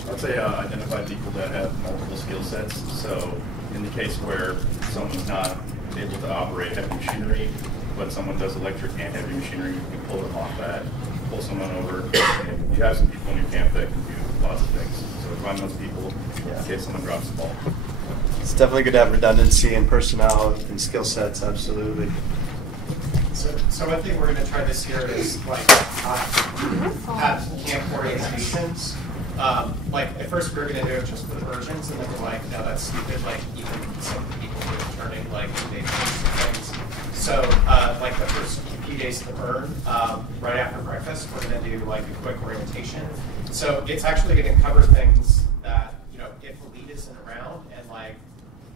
I'd say identify people that have multiple skill sets. So in the case where someone's not able to operate heavy machinery, but someone does electric and heavy machinery, you can pull them off that, pull someone over. And you have some people in your camp that can do lots of things. So find those people in case someone drops the ball. It's definitely good to have redundancy in personnel and skill sets, absolutely. So one thing we're going to try this year is like have camp orientations. Like at first we were going to do it just for the virgins, and then we're like, no, that's stupid. Like even some people who are returning, like they do some things. So like the first few days of the burn, right after breakfast, we're going to do like a quick orientation. So it's actually going to cover things that, you know, if the lead isn't around and like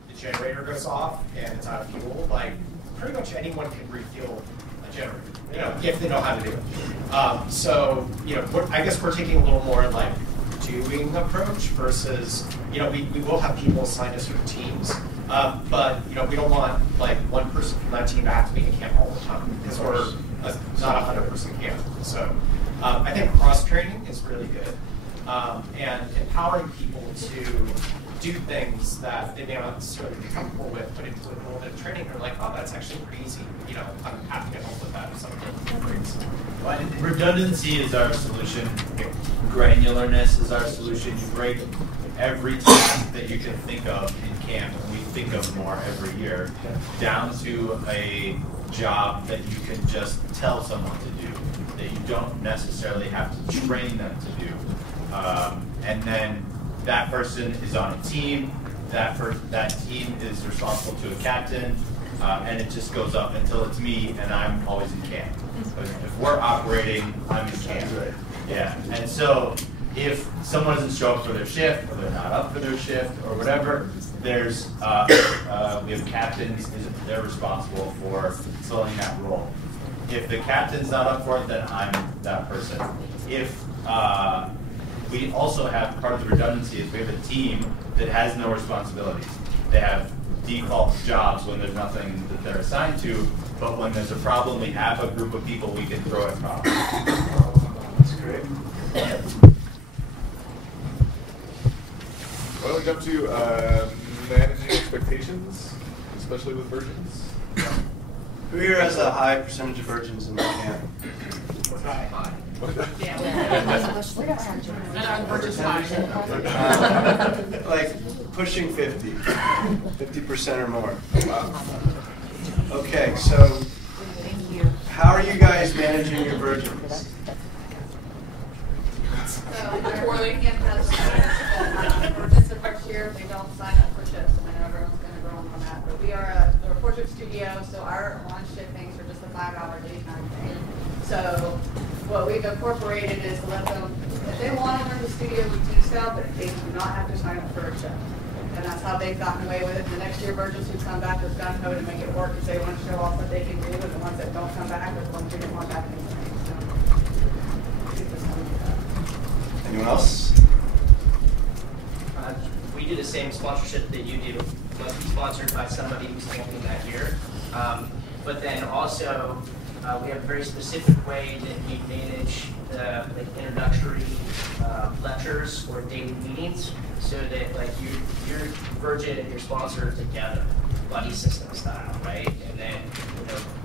the generator goes off and it's out of fuel, like pretty much anyone can refuel a generator, you know, if they know how to do it. So, you know, I guess we're taking a little more like doing approach versus, you know, we will have people assigned to certain teams, but, you know, we don't want like one person from that team to have to be in camp all the time because we're not a 100% camp. So I think cross-training is really good, and empowering people to do things that they may not necessarily be comfortable with, but into a little bit of training, they're like, oh, that's actually pretty easy. You know, I'm happy to help with that if something breaks. Redundancy is our solution. Granularness is our solution. You break every task that you can think of in camp, and we think of more every year, down to a job that you can just tell someone to do, that you don't necessarily have to train them to do. And then that person is on a team, that team is responsible to a captain, and it just goes up until it's me and I'm always in camp. But if we're operating, I'm in camp. Yeah, and so if someone doesn't show up for their shift, or they're not up for their shift, or whatever, there's we have captains, they're responsible for filling that role. If the captain's not up for it, then I'm that person. If we also have, part of the redundancy is we have a team that has no responsibilities. They have default jobs when there's nothing that they're assigned to, but when there's a problem, we have a group of people we can throw at problems. That's great. Why don't we jump to managing expectations, especially with virgins? Who here has a high percentage of virgins in the camp? High. Like pushing 50, 50% or more. Wow. Okay, so how are you guys managing your virgins? Poorly, camp has virgins the first year if they don't sign up for shifts. I know everyone's going to groan on that, but we're a 4-shift studio, so our launch shift things are just a 5-hour daytime thing. So what we've incorporated is to let them, if they want to learn the studio routine style, but they do not have to sign up for a shift. And that's how they've gotten away with it. The next year, virgins who come back with gun code to make it work because they want to show off what they can do, and the ones that don't come back are the ones who don't want back anything. Anyone else? We do the same sponsorship that you do. Must be sponsored by somebody who's camping that year. But then also, we have a very specific way that we manage the introductory lectures or daily meetings, so that like your virgin and your sponsor are together, buddy system style, right? And then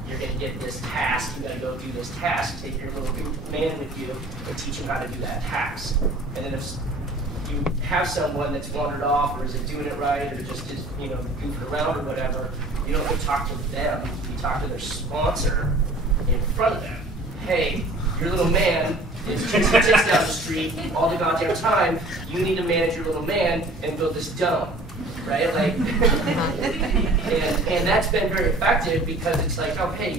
you're going to get this task. You got to go do this task. Take your little man with you and teach him how to do that task. And then if you have someone that's wandered off or isn't doing it right or just goofing around or whatever, you don't have to talk to them. You talk to their sponsor in front of them. Hey, your little man is chasing tits down the street all the goddamn time. You need to manage your little man and build this dome, right? Like, and that's been very effective because it's like, oh, hey,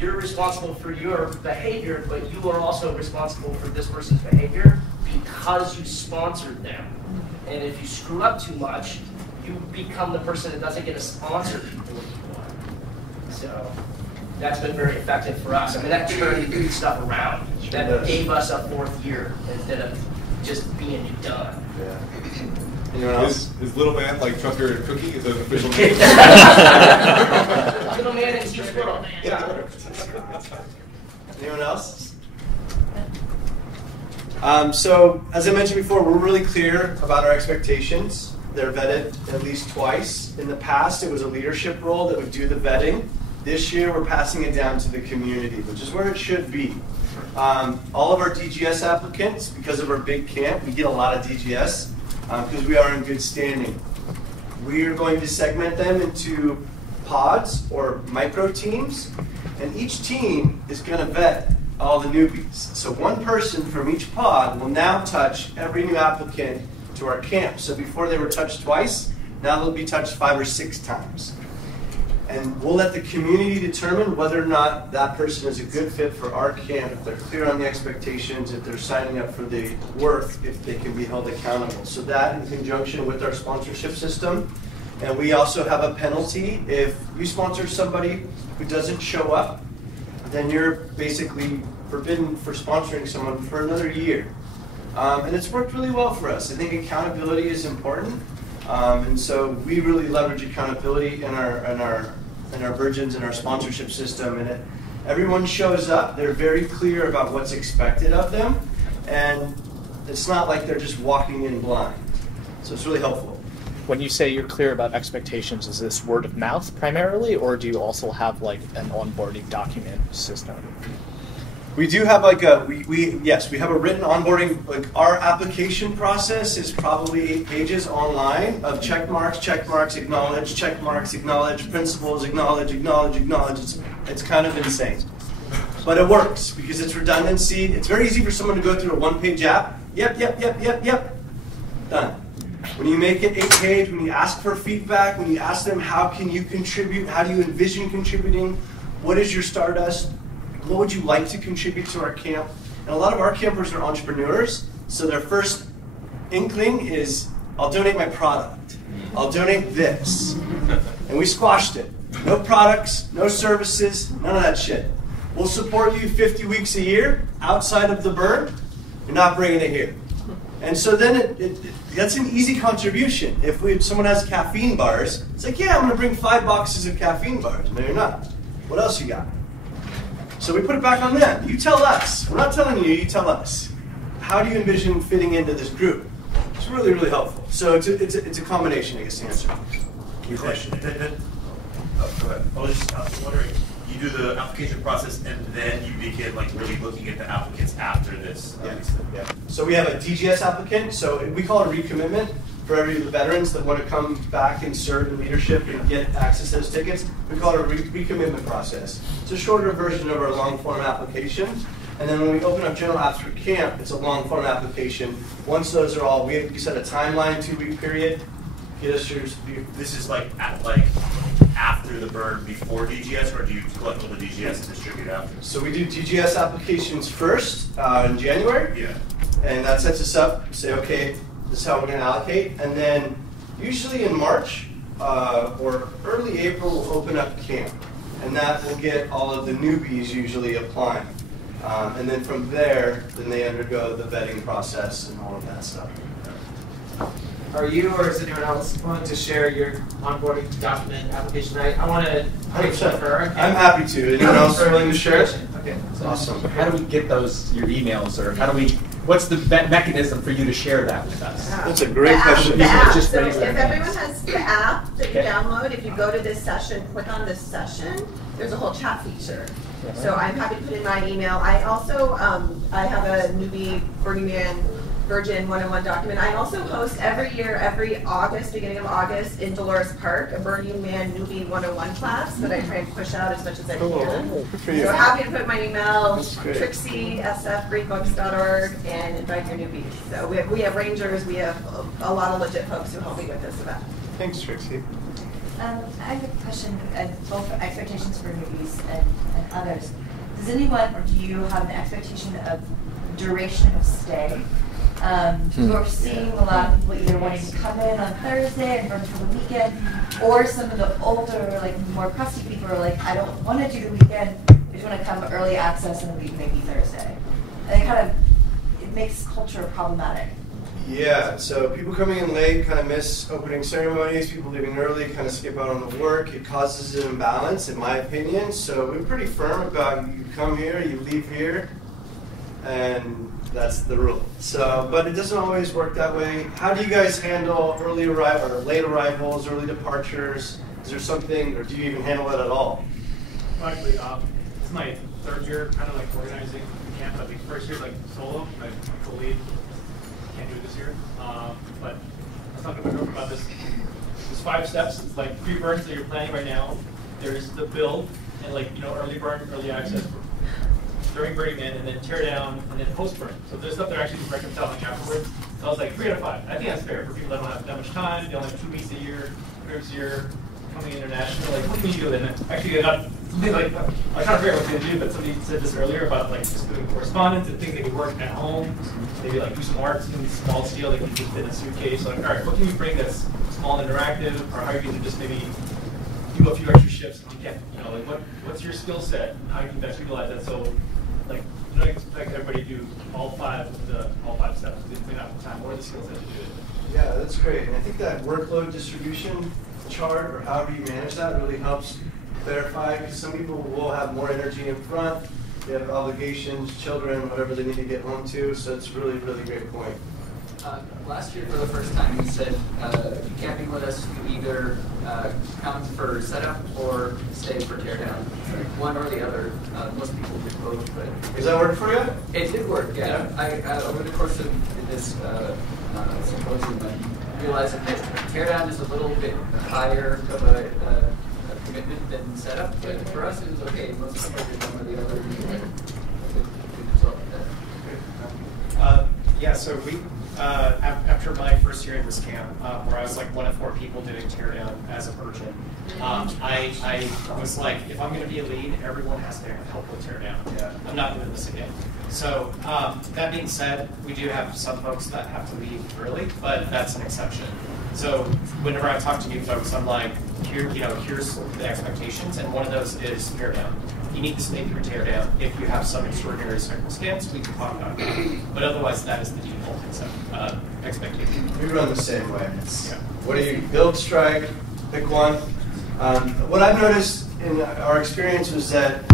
you're responsible for your behavior, but you are also responsible for this person's behavior because you sponsored them. And if you screw up too much, you become the person that doesn't get a sponsor to do what you want. So that's been very effective for us. I mean, that turned stuff around. That gave us a 4th year instead of just being done. Yeah. Anyone else? Is Little Man like Trucker and Cookie? Is that an official name? Little Man and Teach World. Yeah. Anyone else? So, as I mentioned before, we're really clear about our expectations. They're vetted at least twice. In the past, it was a leadership role that would do the vetting. This year, we're passing it down to the community, which is where it should be. All of our DGS applicants, because of our big camp, we get a lot of DGS because we are in good standing. We are going to segment them into pods or micro teams, and each team is going to vet all the newbies. So one person from each pod will now touch every new applicant to our camp. So before they were touched twice, now they'll be touched 5 or 6 times. And we'll let the community determine whether or not that person is a good fit for our camp, if they're clear on the expectations, if they're signing up for the work, if they can be held accountable. So that in conjunction with our sponsorship system. And we also have a penalty. If you sponsor somebody who doesn't show up, then you're basically forbidden for sponsoring someone for another year. And it's worked really well for us. I think accountability is important. And so we really leverage accountability in our virgins and our sponsorship system. And everyone shows up. They're very clear about what's expected of them. And it's not like they're just walking in blind. So it's really helpful. When you say you're clear about expectations, is this word of mouth primarily, or do you also have like an onboarding document system? We do have like yes, we have a written onboarding. Like our application process is probably 8 pages online of check marks, acknowledge, principles, acknowledge. It's kind of insane. But it works because it's redundancy. It's very easy for someone to go through a 1-page app. Yep. Done. When you make it 8-page, when you ask for feedback, when you ask them how can you contribute, how do you envision contributing, what is your Stardust, what would you like to contribute to our camp? And a lot of our campers are entrepreneurs, so their first inkling is, I'll donate my product. I'll donate this. And we squashed it. No products, no services, none of that shit. We'll support you 50 weeks a year outside of the burn. You're not bringing it here. And so then that's an easy contribution. If someone has caffeine bars, it's like, yeah, I'm going to bring 5 boxes of caffeine bars. No, you're not. What else you got? So we put it back on them. You tell us. We're not telling you, you tell us. How do you envision fitting into this group? It's really, really helpful. So it's a combination, I guess, to answer. Your question. Go ahead. I was just wondering, you do the application process and then you begin like really looking at the applicants after this. Yeah. So we have a DGS applicant. So we call it a recommitment for every of the veterans that want to come back and serve in leadership and get access to those tickets. We call it a recommitment process. It's a shorter version of our long-form application. And then when we open up general apps for camp, it's a long-form application. Once those are all, we set a timeline, 2-week period. Get us your. This is like after the burn, before DGS, or do you collect all the DGS and distribute after? So we do DGS applications first in January. Yeah. And that sets us up. Say, okay, this is how we're going to allocate. And then usually in March or early April, we'll open up camp. And that will get all of the newbies usually applying. And then from there, then they undergo the vetting process and all of that stuff. Are you or is anyone else willing to share your onboarding document application? I want to make sure for her. I'm happy to. Anyone else willing to share it? Okay. Awesome. How do we get your emails, or what's the mechanism for you to share that with us? That's a great question. The app. So if everyone has the app that you download, if you go to this session, click on this session, there's a whole chat feature. So I'm happy to put in my email. I also, I have a newbie Burning Man Virgin 101 document. I also host every year, every August, beginning of August, in Dolores Park, a Burning Man Newbie 101 class that I try and push out as much as I can. Good for you. So happy to put my email, TrixieSFGreatBooks.org, and invite your newbies. So we have rangers, we have a lot of legit folks who help me with this event. Thanks, Trixie. I have a question, both for expectations for newbies and others. Does anyone, or do you have an expectation of duration of stay? We're seeing a lot of people either wanting to come in on Thursday and run for the weekend, or some of the older, like more crusty people are like, I don't want to do the weekend, I just want to come early access and leave maybe Thursday. And it makes culture problematic. Yeah, so people coming in late kind of miss opening ceremonies, people leaving early kind of skip out on the work. It causes an imbalance, in my opinion. So we're pretty firm about you come here, you leave here. and that's the rule. So, but it doesn't always work that way. How do you guys handle early arrival or late arrivals, early departures? Is there something, or do you even handle it at all? Actually, this is my third year kind of like organizing the camp. I think first year like solo, my co-lead. Can't do it this year. But I was talking to my girlfriend about this. There's 5 steps. It's like 3 burns that you're planning right now. There's the build, and like, you know, early burn, early access during Burning Man, and then tear down, and then post burn. So there's stuff that actually reconciling afterwards. So I was like 3 out of 5. I think that's fair for people that don't have that much time. They only have 2 weeks a year, 3 weeks a year, coming international. Like, what can you do? And actually, I got something like, I can't figure out what to do, but somebody said this earlier about like just doing correspondence and things they could work at home. Maybe like do some art in small scale, they can just fit in a suitcase. Like, all right, what can you bring that's small and interactive, or how you can just maybe do a few extra shifts on camp? You know, like what's your skill set and how you can best utilize that? So, like, you don't expect everybody to do all 5 steps. They may not have time or the skill set to do it. Yeah, that's great. And I think that workload distribution chart, or however you manage that, really helps clarify, because some people will have more energy in front. They have obligations, children, whatever they need to get home to. So it's really, really great point. Last year, for the first time, we said if you can't be with us, you either come for setup or stay for teardown. One or the other. Most people did both, but does that work for you? It did work. Yeah. I over the course of this symposium, I realized that teardown is a little bit higher of a commitment than setup, but for us, it was okay. Most people did one or the other. Good result with that. Yeah, so we, after my first year in this camp, where I was like one of 4 people doing teardown as a virgin, I was like, if I'm going to be a lead, everyone has to help with teardown. Yeah. I'm not doing this again. So that being said, we do have some folks that have to leave early, but that's an exception. So whenever I talk to new folks, I'm like, here's the expectations, and one of those is teardown. You need to stay through teardown. If you have some extraordinary circumstance, we can talk about that. But otherwise, that is the default expectation. We run the same way. What do you build, strike, pick one? What I've noticed in our experience was that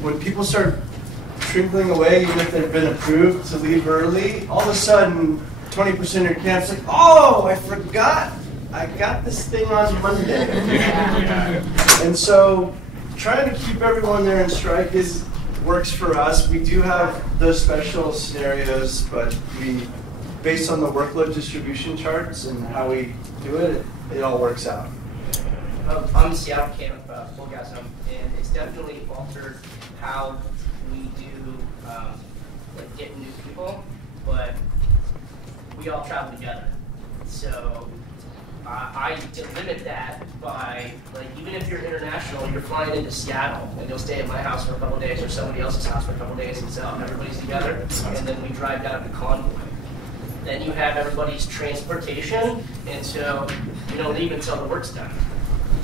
when people start trickling away, even if they've been approved to leave early, all of a sudden, 20% of your camp's like, oh, I forgot. I got this thing on Monday. And so trying to keep everyone there in strike works for us. We do have those special scenarios, but based on the workload distribution charts and how we do it, it all works out. I'm the Seattle camp, full gas, and it's definitely altered how we do like getting new people, but we all travel together. So I limit that by, like, even if you're international, you're flying into Seattle, and you'll stay at my house for a couple days or somebody else's house for a couple days, and so everybody's together, and then we drive down to Convoy. Then you have everybody's transportation, and so you don't leave until the work's done.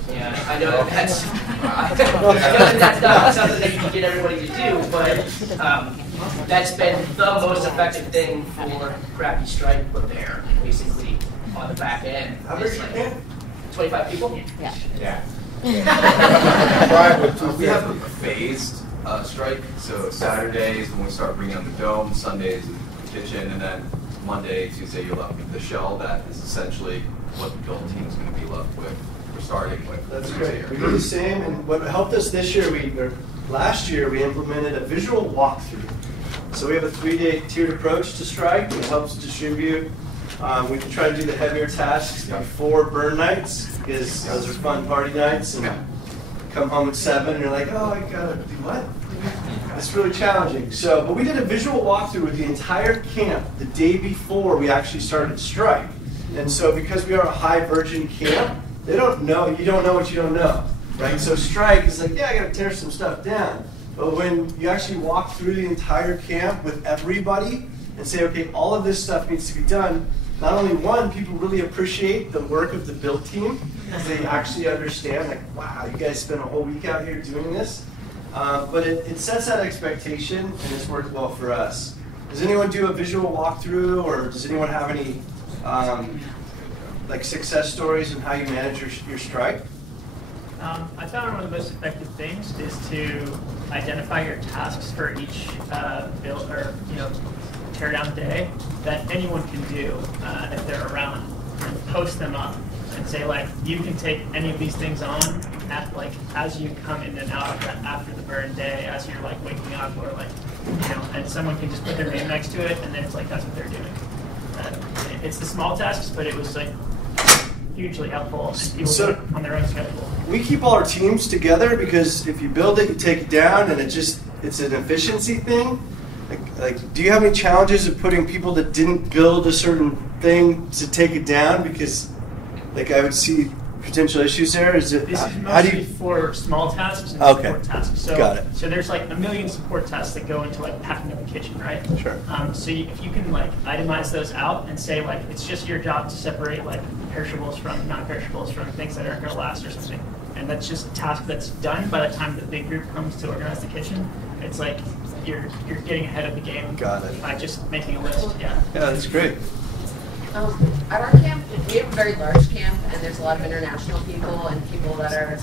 Yeah, I know that's not something that you can get everybody to do, but that's been the most effective thing for crappy strike repair, basically, on the back end. How many like 25 people? Yeah. We have a phased strike, so Saturdays when we start bringing on the dome, Sundays in the kitchen, and then Monday, Tuesday you're left with the shell. That is essentially what the build team is going to be left with. We're starting with. That's great. We do the same, and what helped us this year, last year we implemented a visual walkthrough. So we have a 3-day tiered approach to strike. It helps distribute. We can try to do the heavier tasks before burn nights, because those are fun party nights, and come home at 7 and you're like, oh, I gotta do what? It's really challenging. So, but we did a visual walkthrough with the entire camp the day before we actually started strike. And so because we are a high virgin camp, they don't know, you don't know what you don't know, right? So strike is like, yeah, I gotta tear some stuff down. But when you actually walk through the entire camp with everybody and say, okay, all of this stuff needs to be done, not only one, people really appreciate the work of the build team, because they actually understand, like, wow, you guys spent a whole week out here doing this. But it sets that expectation, and it's worked well for us. Does anyone do a visual walkthrough, or does anyone have any like success stories on how you manage your strike? I found one of the most effective things is to identify your tasks for each build or tear down day that anyone can do if they're around, and post them up and say like you can take any of these things on at like as you come in and out after the burn day, as you're like waking up or like and someone can just put their name next to it and then it's like that's what they're doing. It's the small tasks, but it was like hugely helpful. And people do it on their own schedule. We keep all our teams together because if you build it, you take it down, and it's an efficiency thing. Like, do you have any challenges of putting people that didn't build a certain thing to take it down? Because, like, I would see potential issues there. This is mostly for small tasks and support tasks. So, got it. So there's like a million support tasks that go into like packing up a kitchen, right? Sure. So if you can like itemize those out and say like it's just your job to separate like perishables from non-perishables from things that aren't going to last or something, and that's just a task that's done by the time the big group comes to organize the kitchen. It's like you're getting ahead of the game. Got it. By just making a list. Yeah. Yeah, that's great. At our camp, we have a very large camp, and there's a lot of international people and people that are,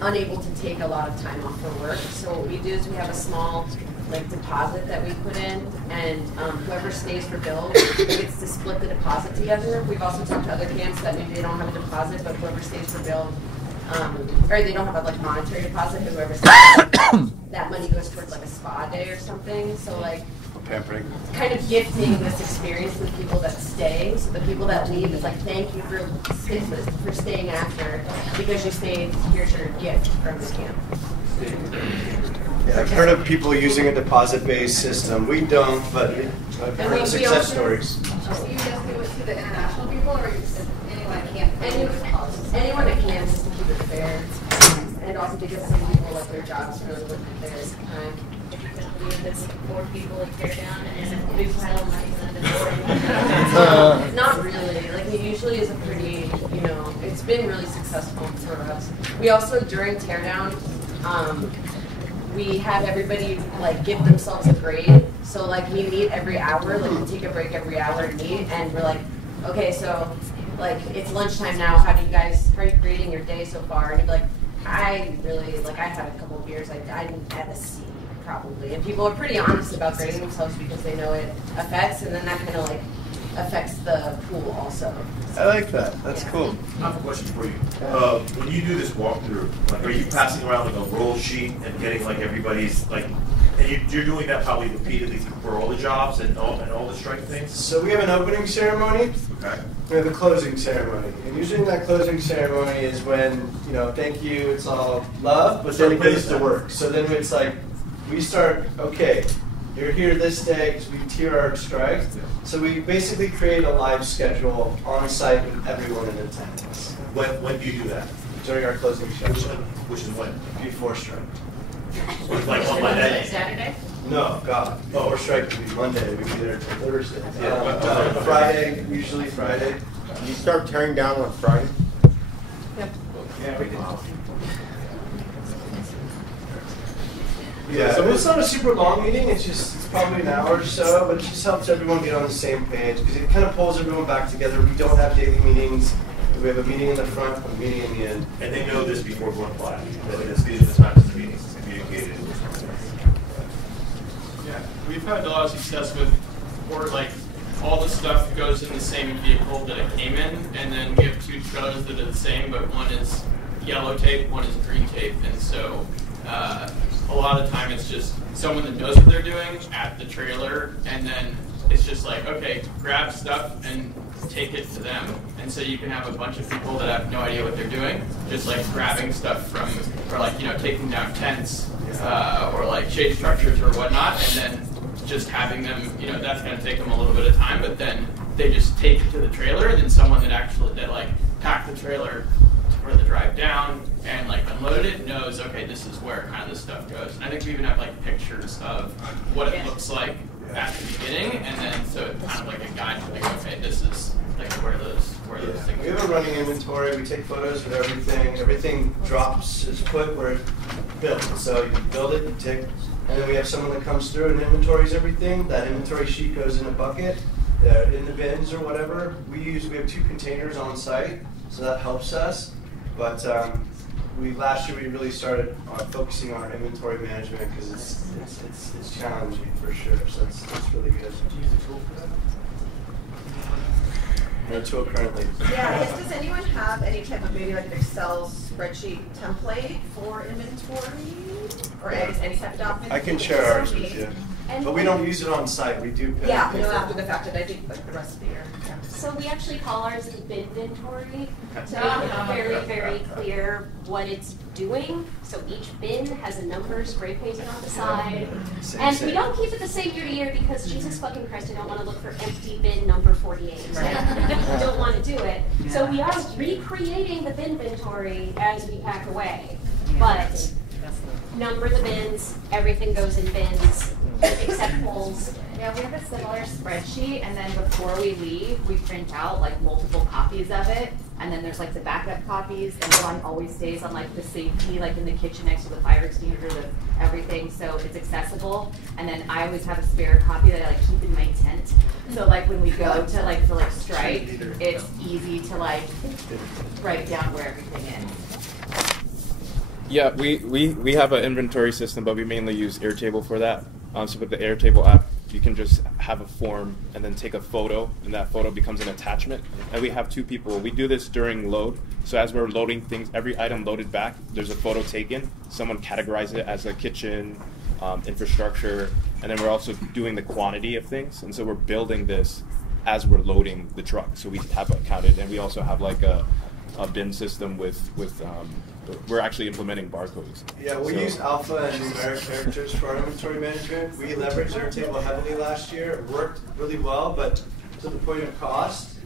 unable to take a lot of time off for work. So what we do is we have a small deposit that we put in, and whoever stays for build gets to split the deposit together. We've also talked to other camps that maybe they don't have a deposit, but whoever stays for build, or they don't have a monetary deposit, but whoever stays, that money goes towards a spa day or something. So pampering. Kind of gifting this experience to the people that stay. So the people that leave is thank you for staying after, because you stayed. Here's your gift from the camp. Yeah, I've heard of people using a deposit-based system. We don't, but I've heard of success stories. So you just do it to the international people, or anyone that can't? Anyone that can, just to keep it fair, and also because some people their jobs really wouldn't be there time. That's 4 people tear down and we pile money not really. It usually is a pretty, it's been really successful for us. We also, during teardown, we have everybody give themselves a grade. So we meet every hour, we take a break every hour and meet, and we're okay, so it's lunchtime now. How are you grading your day so far? And you'd be I really I had a couple of beers. I had a C. Probably, and people are pretty honest about grading themselves because they know it affects, and then that kind of affects the pool also. I like that. That's cool. I have a question for you. When you do this walkthrough, are you passing around a roll sheet and getting everybody's and you're doing that probably repeatedly for all the jobs and all the strike things? So we have an opening ceremony. Okay. We have a closing ceremony, and usually that closing ceremony is when thank you, it's all love, but then it goes to work. So then it's we start, okay, you're here this day because we tier our strike. So we basically create a live schedule on site with everyone in attendance. When do you do that? During our closing schedule. Which is when? Before strike. On Monday? Saturday? No, God. Before strike would be Monday. We'd be there till Thursday. Friday, usually Friday. You start tearing down on Friday? Yep. Yeah, we do. Yeah, so it's not a super long meeting. It's probably an hour or so, but it just helps everyone get on the same page because it kind of pulls everyone back together. We don't have daily meetings. We have a meeting in the front, a meeting in the end. And they know this before going live. These are the times the meetings is communicated. Yeah, we've had a lot of success with all the stuff goes in the same vehicle that it came in, and then we have 2 trailers that are the same, but one is yellow tape, one is green tape, and so a lot of the time it's just someone that knows what they're doing at the trailer, and then it's just okay, grab stuff and take it to them. And so you can have a bunch of people that have no idea what they're doing, just grabbing stuff from, or taking down tents, or shade structures or whatnot, and then just having them, that's going to take them a little bit of time, but then they just take it to the trailer, and then someone that packed the trailer for the drive down and unloaded it knows, okay, this is where kind of this stuff goes. And I think we even have pictures of what it looks like at the beginning, and then so it's kind of a guide to okay, this is where those things We have a running inventory. We take photos of everything. Everything is put where it's built. So you build it, you tick, and then we have someone that comes through and inventories everything. That inventory sheet goes in a bucket, in the bins or whatever. We have 2 containers on site, so that helps us. But last year we really started focusing on our inventory management because it's challenging for sure. So it's really good. Do you use a tool for that? No tool currently. Yeah, I guess, does anyone have any type of maybe like an Excel spreadsheet template for inventory? Or any type of document? I can share ours with you. But we don't use it on site. We do pay. Yeah, no, after the fact, that I do like the rest of the year. Yeah. So we actually call ours an inventory to make it very, very clear what it's doing. So each bin has a number spray painted on the side. And we don't keep it the same year to year because Jesus fucking Christ, I don't want to look for empty bin number 48. I don't want to do it. So we are recreating the bin inventory as we pack away. But number the bins, everything goes in bins, except holes. Yeah, we have a similar spreadsheet, and then before we leave, we print out like multiple copies of it, and then there's like the backup copies, and one always stays on like the safety, like in the kitchen next to the fire extinguisher, of everything, so it's accessible. And then I always have a spare copy that I like keep in my tent. So like when we go to like for like strike, it's easy to like write down where everything is. Yeah, we have an inventory system, but we mainly use Airtable for that. So with the Airtable app, you can just have a form and then take a photo, and that photo becomes an attachment. And we have two people. We do this during load. So as we're loading things, every item loaded back, there's a photo taken. Someone categorizes it as a kitchen, infrastructure, and then we're also doing the quantity of things. And so we're building this as we're loading the truck. So we have it counted, and we also have like a bin system with we're actually implementing barcodes. Yeah, we use alpha and numeric characters for our inventory management. We leveraged Airtable heavily last year. It worked really well, but to the point of cost,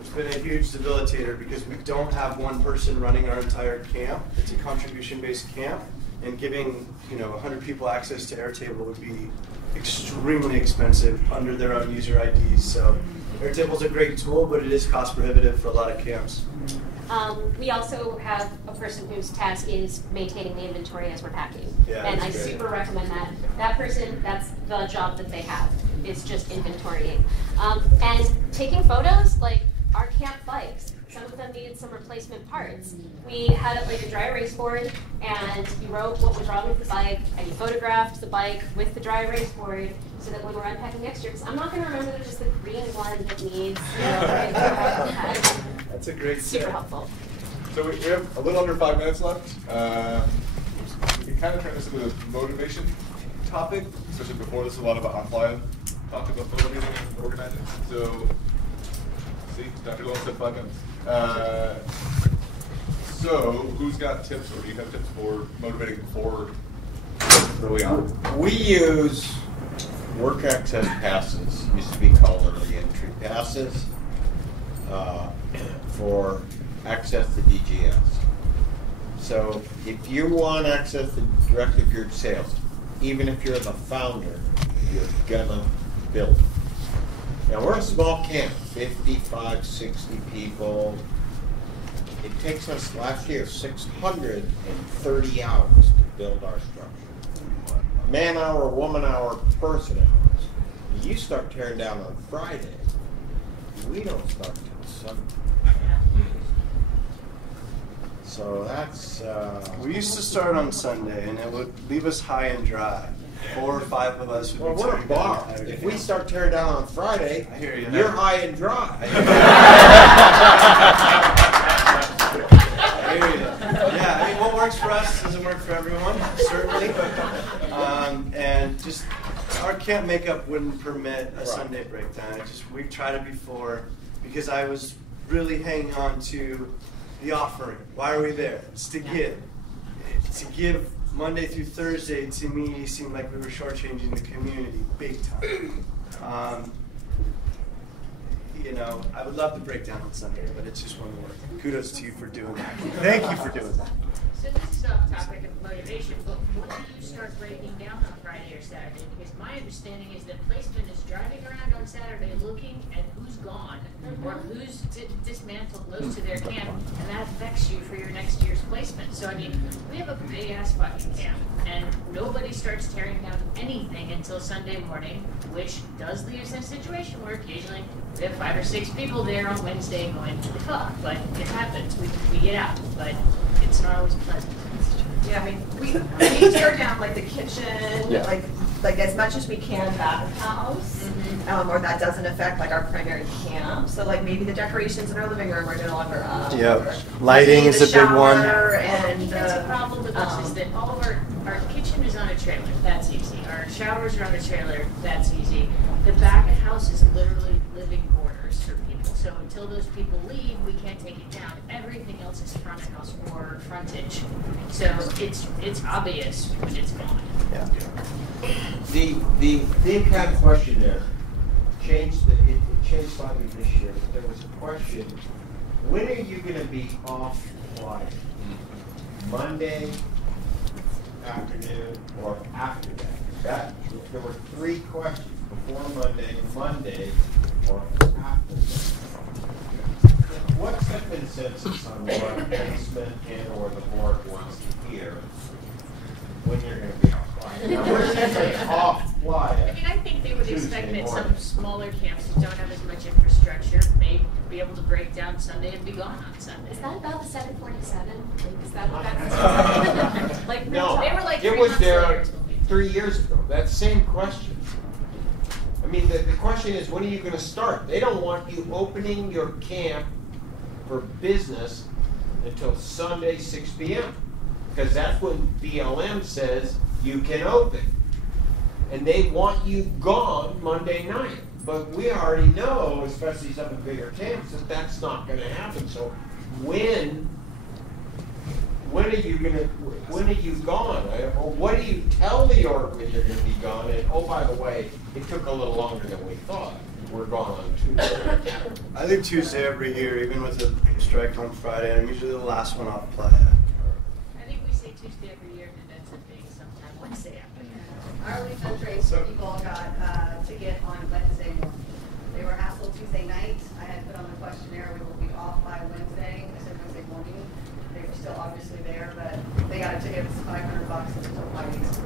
it's been a huge debilitator because we don't have one person running our entire camp. It's a contribution-based camp, and giving 100 people access to Airtable would be extremely expensive under their own user IDs. So Airtable's a great tool, but it is cost prohibitive for a lot of camps. We also have a person whose task is maintaining the inventory as we're packing. Yeah, and I great. super recommend that. That person, that's the job that they have, is just inventorying. And taking photos, like our camp bikes, some of them needed some replacement parts. We had like a dry erase board, and you wrote what was wrong with the bike, and you photographed the bike with the dry erase board, so that when we're unpacking next year, because I'm not going to remember that just the green one that needs, That's a great super tip. helpful. So we have a little under 5 minutes left. We can kind of turn this into a motivation topic, especially before this. A lot of on-fly talk about motivating and organizing. So, see, Dr. Lowell said 5 minutes. So, who's got tips, or do you have tips for motivating before early on? We use work access passes, used to be called early entry passes, for access to DGS. So if you want access to directly geared sales, even if you're the founder, you're gonna build it. Now we're a small camp, 55, 60 people. It takes us last year 630 hours to build our structure. Man hour, woman hour, person hours. You start tearing down on Friday. We don't start till Sunday. So that's... we used to start on Sunday, and it would leave us high and dry. 4 or 5 of us would be we're a tearing bar. down. If we start tearing down on Friday, I hear you. you're high and dry. I hear you. Yeah, I mean, what works for us doesn't work for everyone, certainly. And just our camp makeup wouldn't permit a Sunday breakdown. We've tried it before because I was really hanging on to the offering. Why are we there? It's to give. To give Monday through Thursday, to me, seemed like we were shortchanging the community big time. I would love to break down on Sunday, but it just won't work. Kudos to you for doing that. Thank you for doing that. So this is off topic of motivation, but when do you start breaking down on Friday or Saturday? Because my understanding is that placement is driving around on Saturday looking at who's gone or who's dismantled most of their camp, and that affects you for your next year's placement. So I mean, we have a big ass fucking camp, and nobody starts tearing down anything until Sunday morning, which does leave us in a situation where occasionally we have 5 or 6 people there on Wednesday going, fuck, but it happens, we get out. But It's not always pleasant. Yeah, I mean, we tear down like the kitchen, Yeah. like as much as we can back of house, or that doesn't affect like our primary camp. So like maybe the decorations in our living room are no longer up. Yep. Lighting is a big one. And That's a problem with us is that all of our kitchen is on a trailer. That's easy. Our showers are on a trailer. That's easy. The back of house is literally living quarters for people. So until those people leave, we can't take it down. Everything else is front of house or frontage. So it's obvious when it's gone. Yeah. The theme kind of question there changed. It changed slightly this year. But there was a question: when are you going to be off Friday? Monday afternoon or after that? There were 3 questions: before Monday, or after that. What's the consensus on what management and or the board wants to hear when you're going to be off Friday? Now, we're saying off Friday. I mean, I think they would Tuesday expect that morning. some smaller camps that don't have as much infrastructure may be able to break down Sunday and be gone on Sunday. Is that about the 747? Is that what that's Like, No, they were like it 3 was months there later. 3 years ago. That same question. I mean, the question is, when are you going to start? They don't want you opening your camp for business until Sunday, 6 p.m. Because that's when BLM says you can open. And they want you gone Monday night. But we already know, especially some of the bigger camps, that that's not going to happen. So when are you gone? Or what do you tell the org when you're going to be gone? And oh, by the way, it took a little longer than we thought. We're gone on Tuesday. I think Tuesday every year, even with the strike on Friday. I'm usually the last one off playa. I think we say Tuesday every year, and that's a thing sometime Wednesday after. Our relief fundraise people got to get on Wednesday morning. They were hassled Tuesday night. I had put on the questionnaire, we will be off by Wednesday. I said Wednesday morning. They were still obviously there, but they got a ticket, it's $500 and it's still 5 weeks.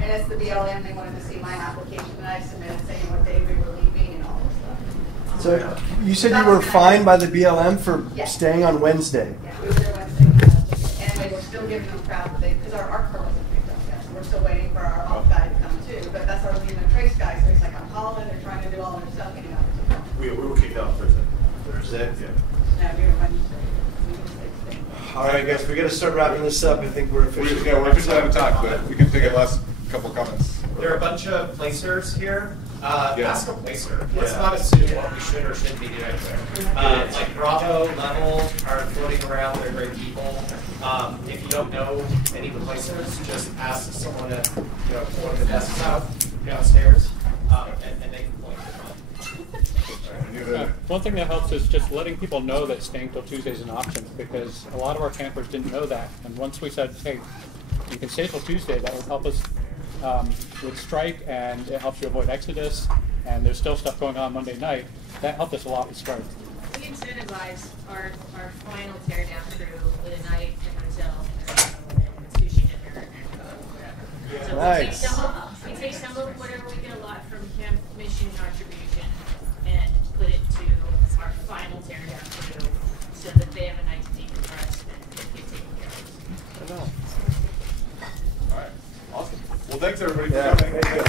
And it's the BLM, they wanted to see my application that I submitted saying what day we were leaving and all this stuff. So you said you were fined by the BLM for Yes. staying on Wednesday. Yeah, we were there Wednesday, and they were still giving them crap, because our car wasn't picked up yet. So we're still waiting for our off guy to come too, but that's our leave and trace guy, so he's like, I'm calling, they're trying to do all their stuff, getting out. We were kicked out Thursday. Thursday? Yeah. No, we were Wednesday. All right, guys, we got to start wrapping this up. I think we're officially. We're officially out of time, but we can take a last couple comments. There are a bunch of placers here. Yeah. Ask a placer. Let's Yeah. not assume what we should or shouldn't be doing there. Like Bravo, Level are floating around. They're great people. If you don't know any of the placers, just ask someone at one of the desks out downstairs, and they can point One thing that helps is just letting people know that staying till Tuesday is an option, because a lot of our campers didn't know that. And once we said, hey, you can stay till Tuesday, that will help us with strike, and it helps you avoid exodus, and there's still stuff going on Monday night. That helped us a lot with strike. We incentivize our final teardown crew with a night in a hotel and sushi dinner and whatever. So Nice. we take some of whatever we get a lot from camp mission contribution and put it to our final teardown crew so that they have a night to decompress and get taken care of. All right. Awesome. Well, thanks everybody for Yeah, coming. thank you.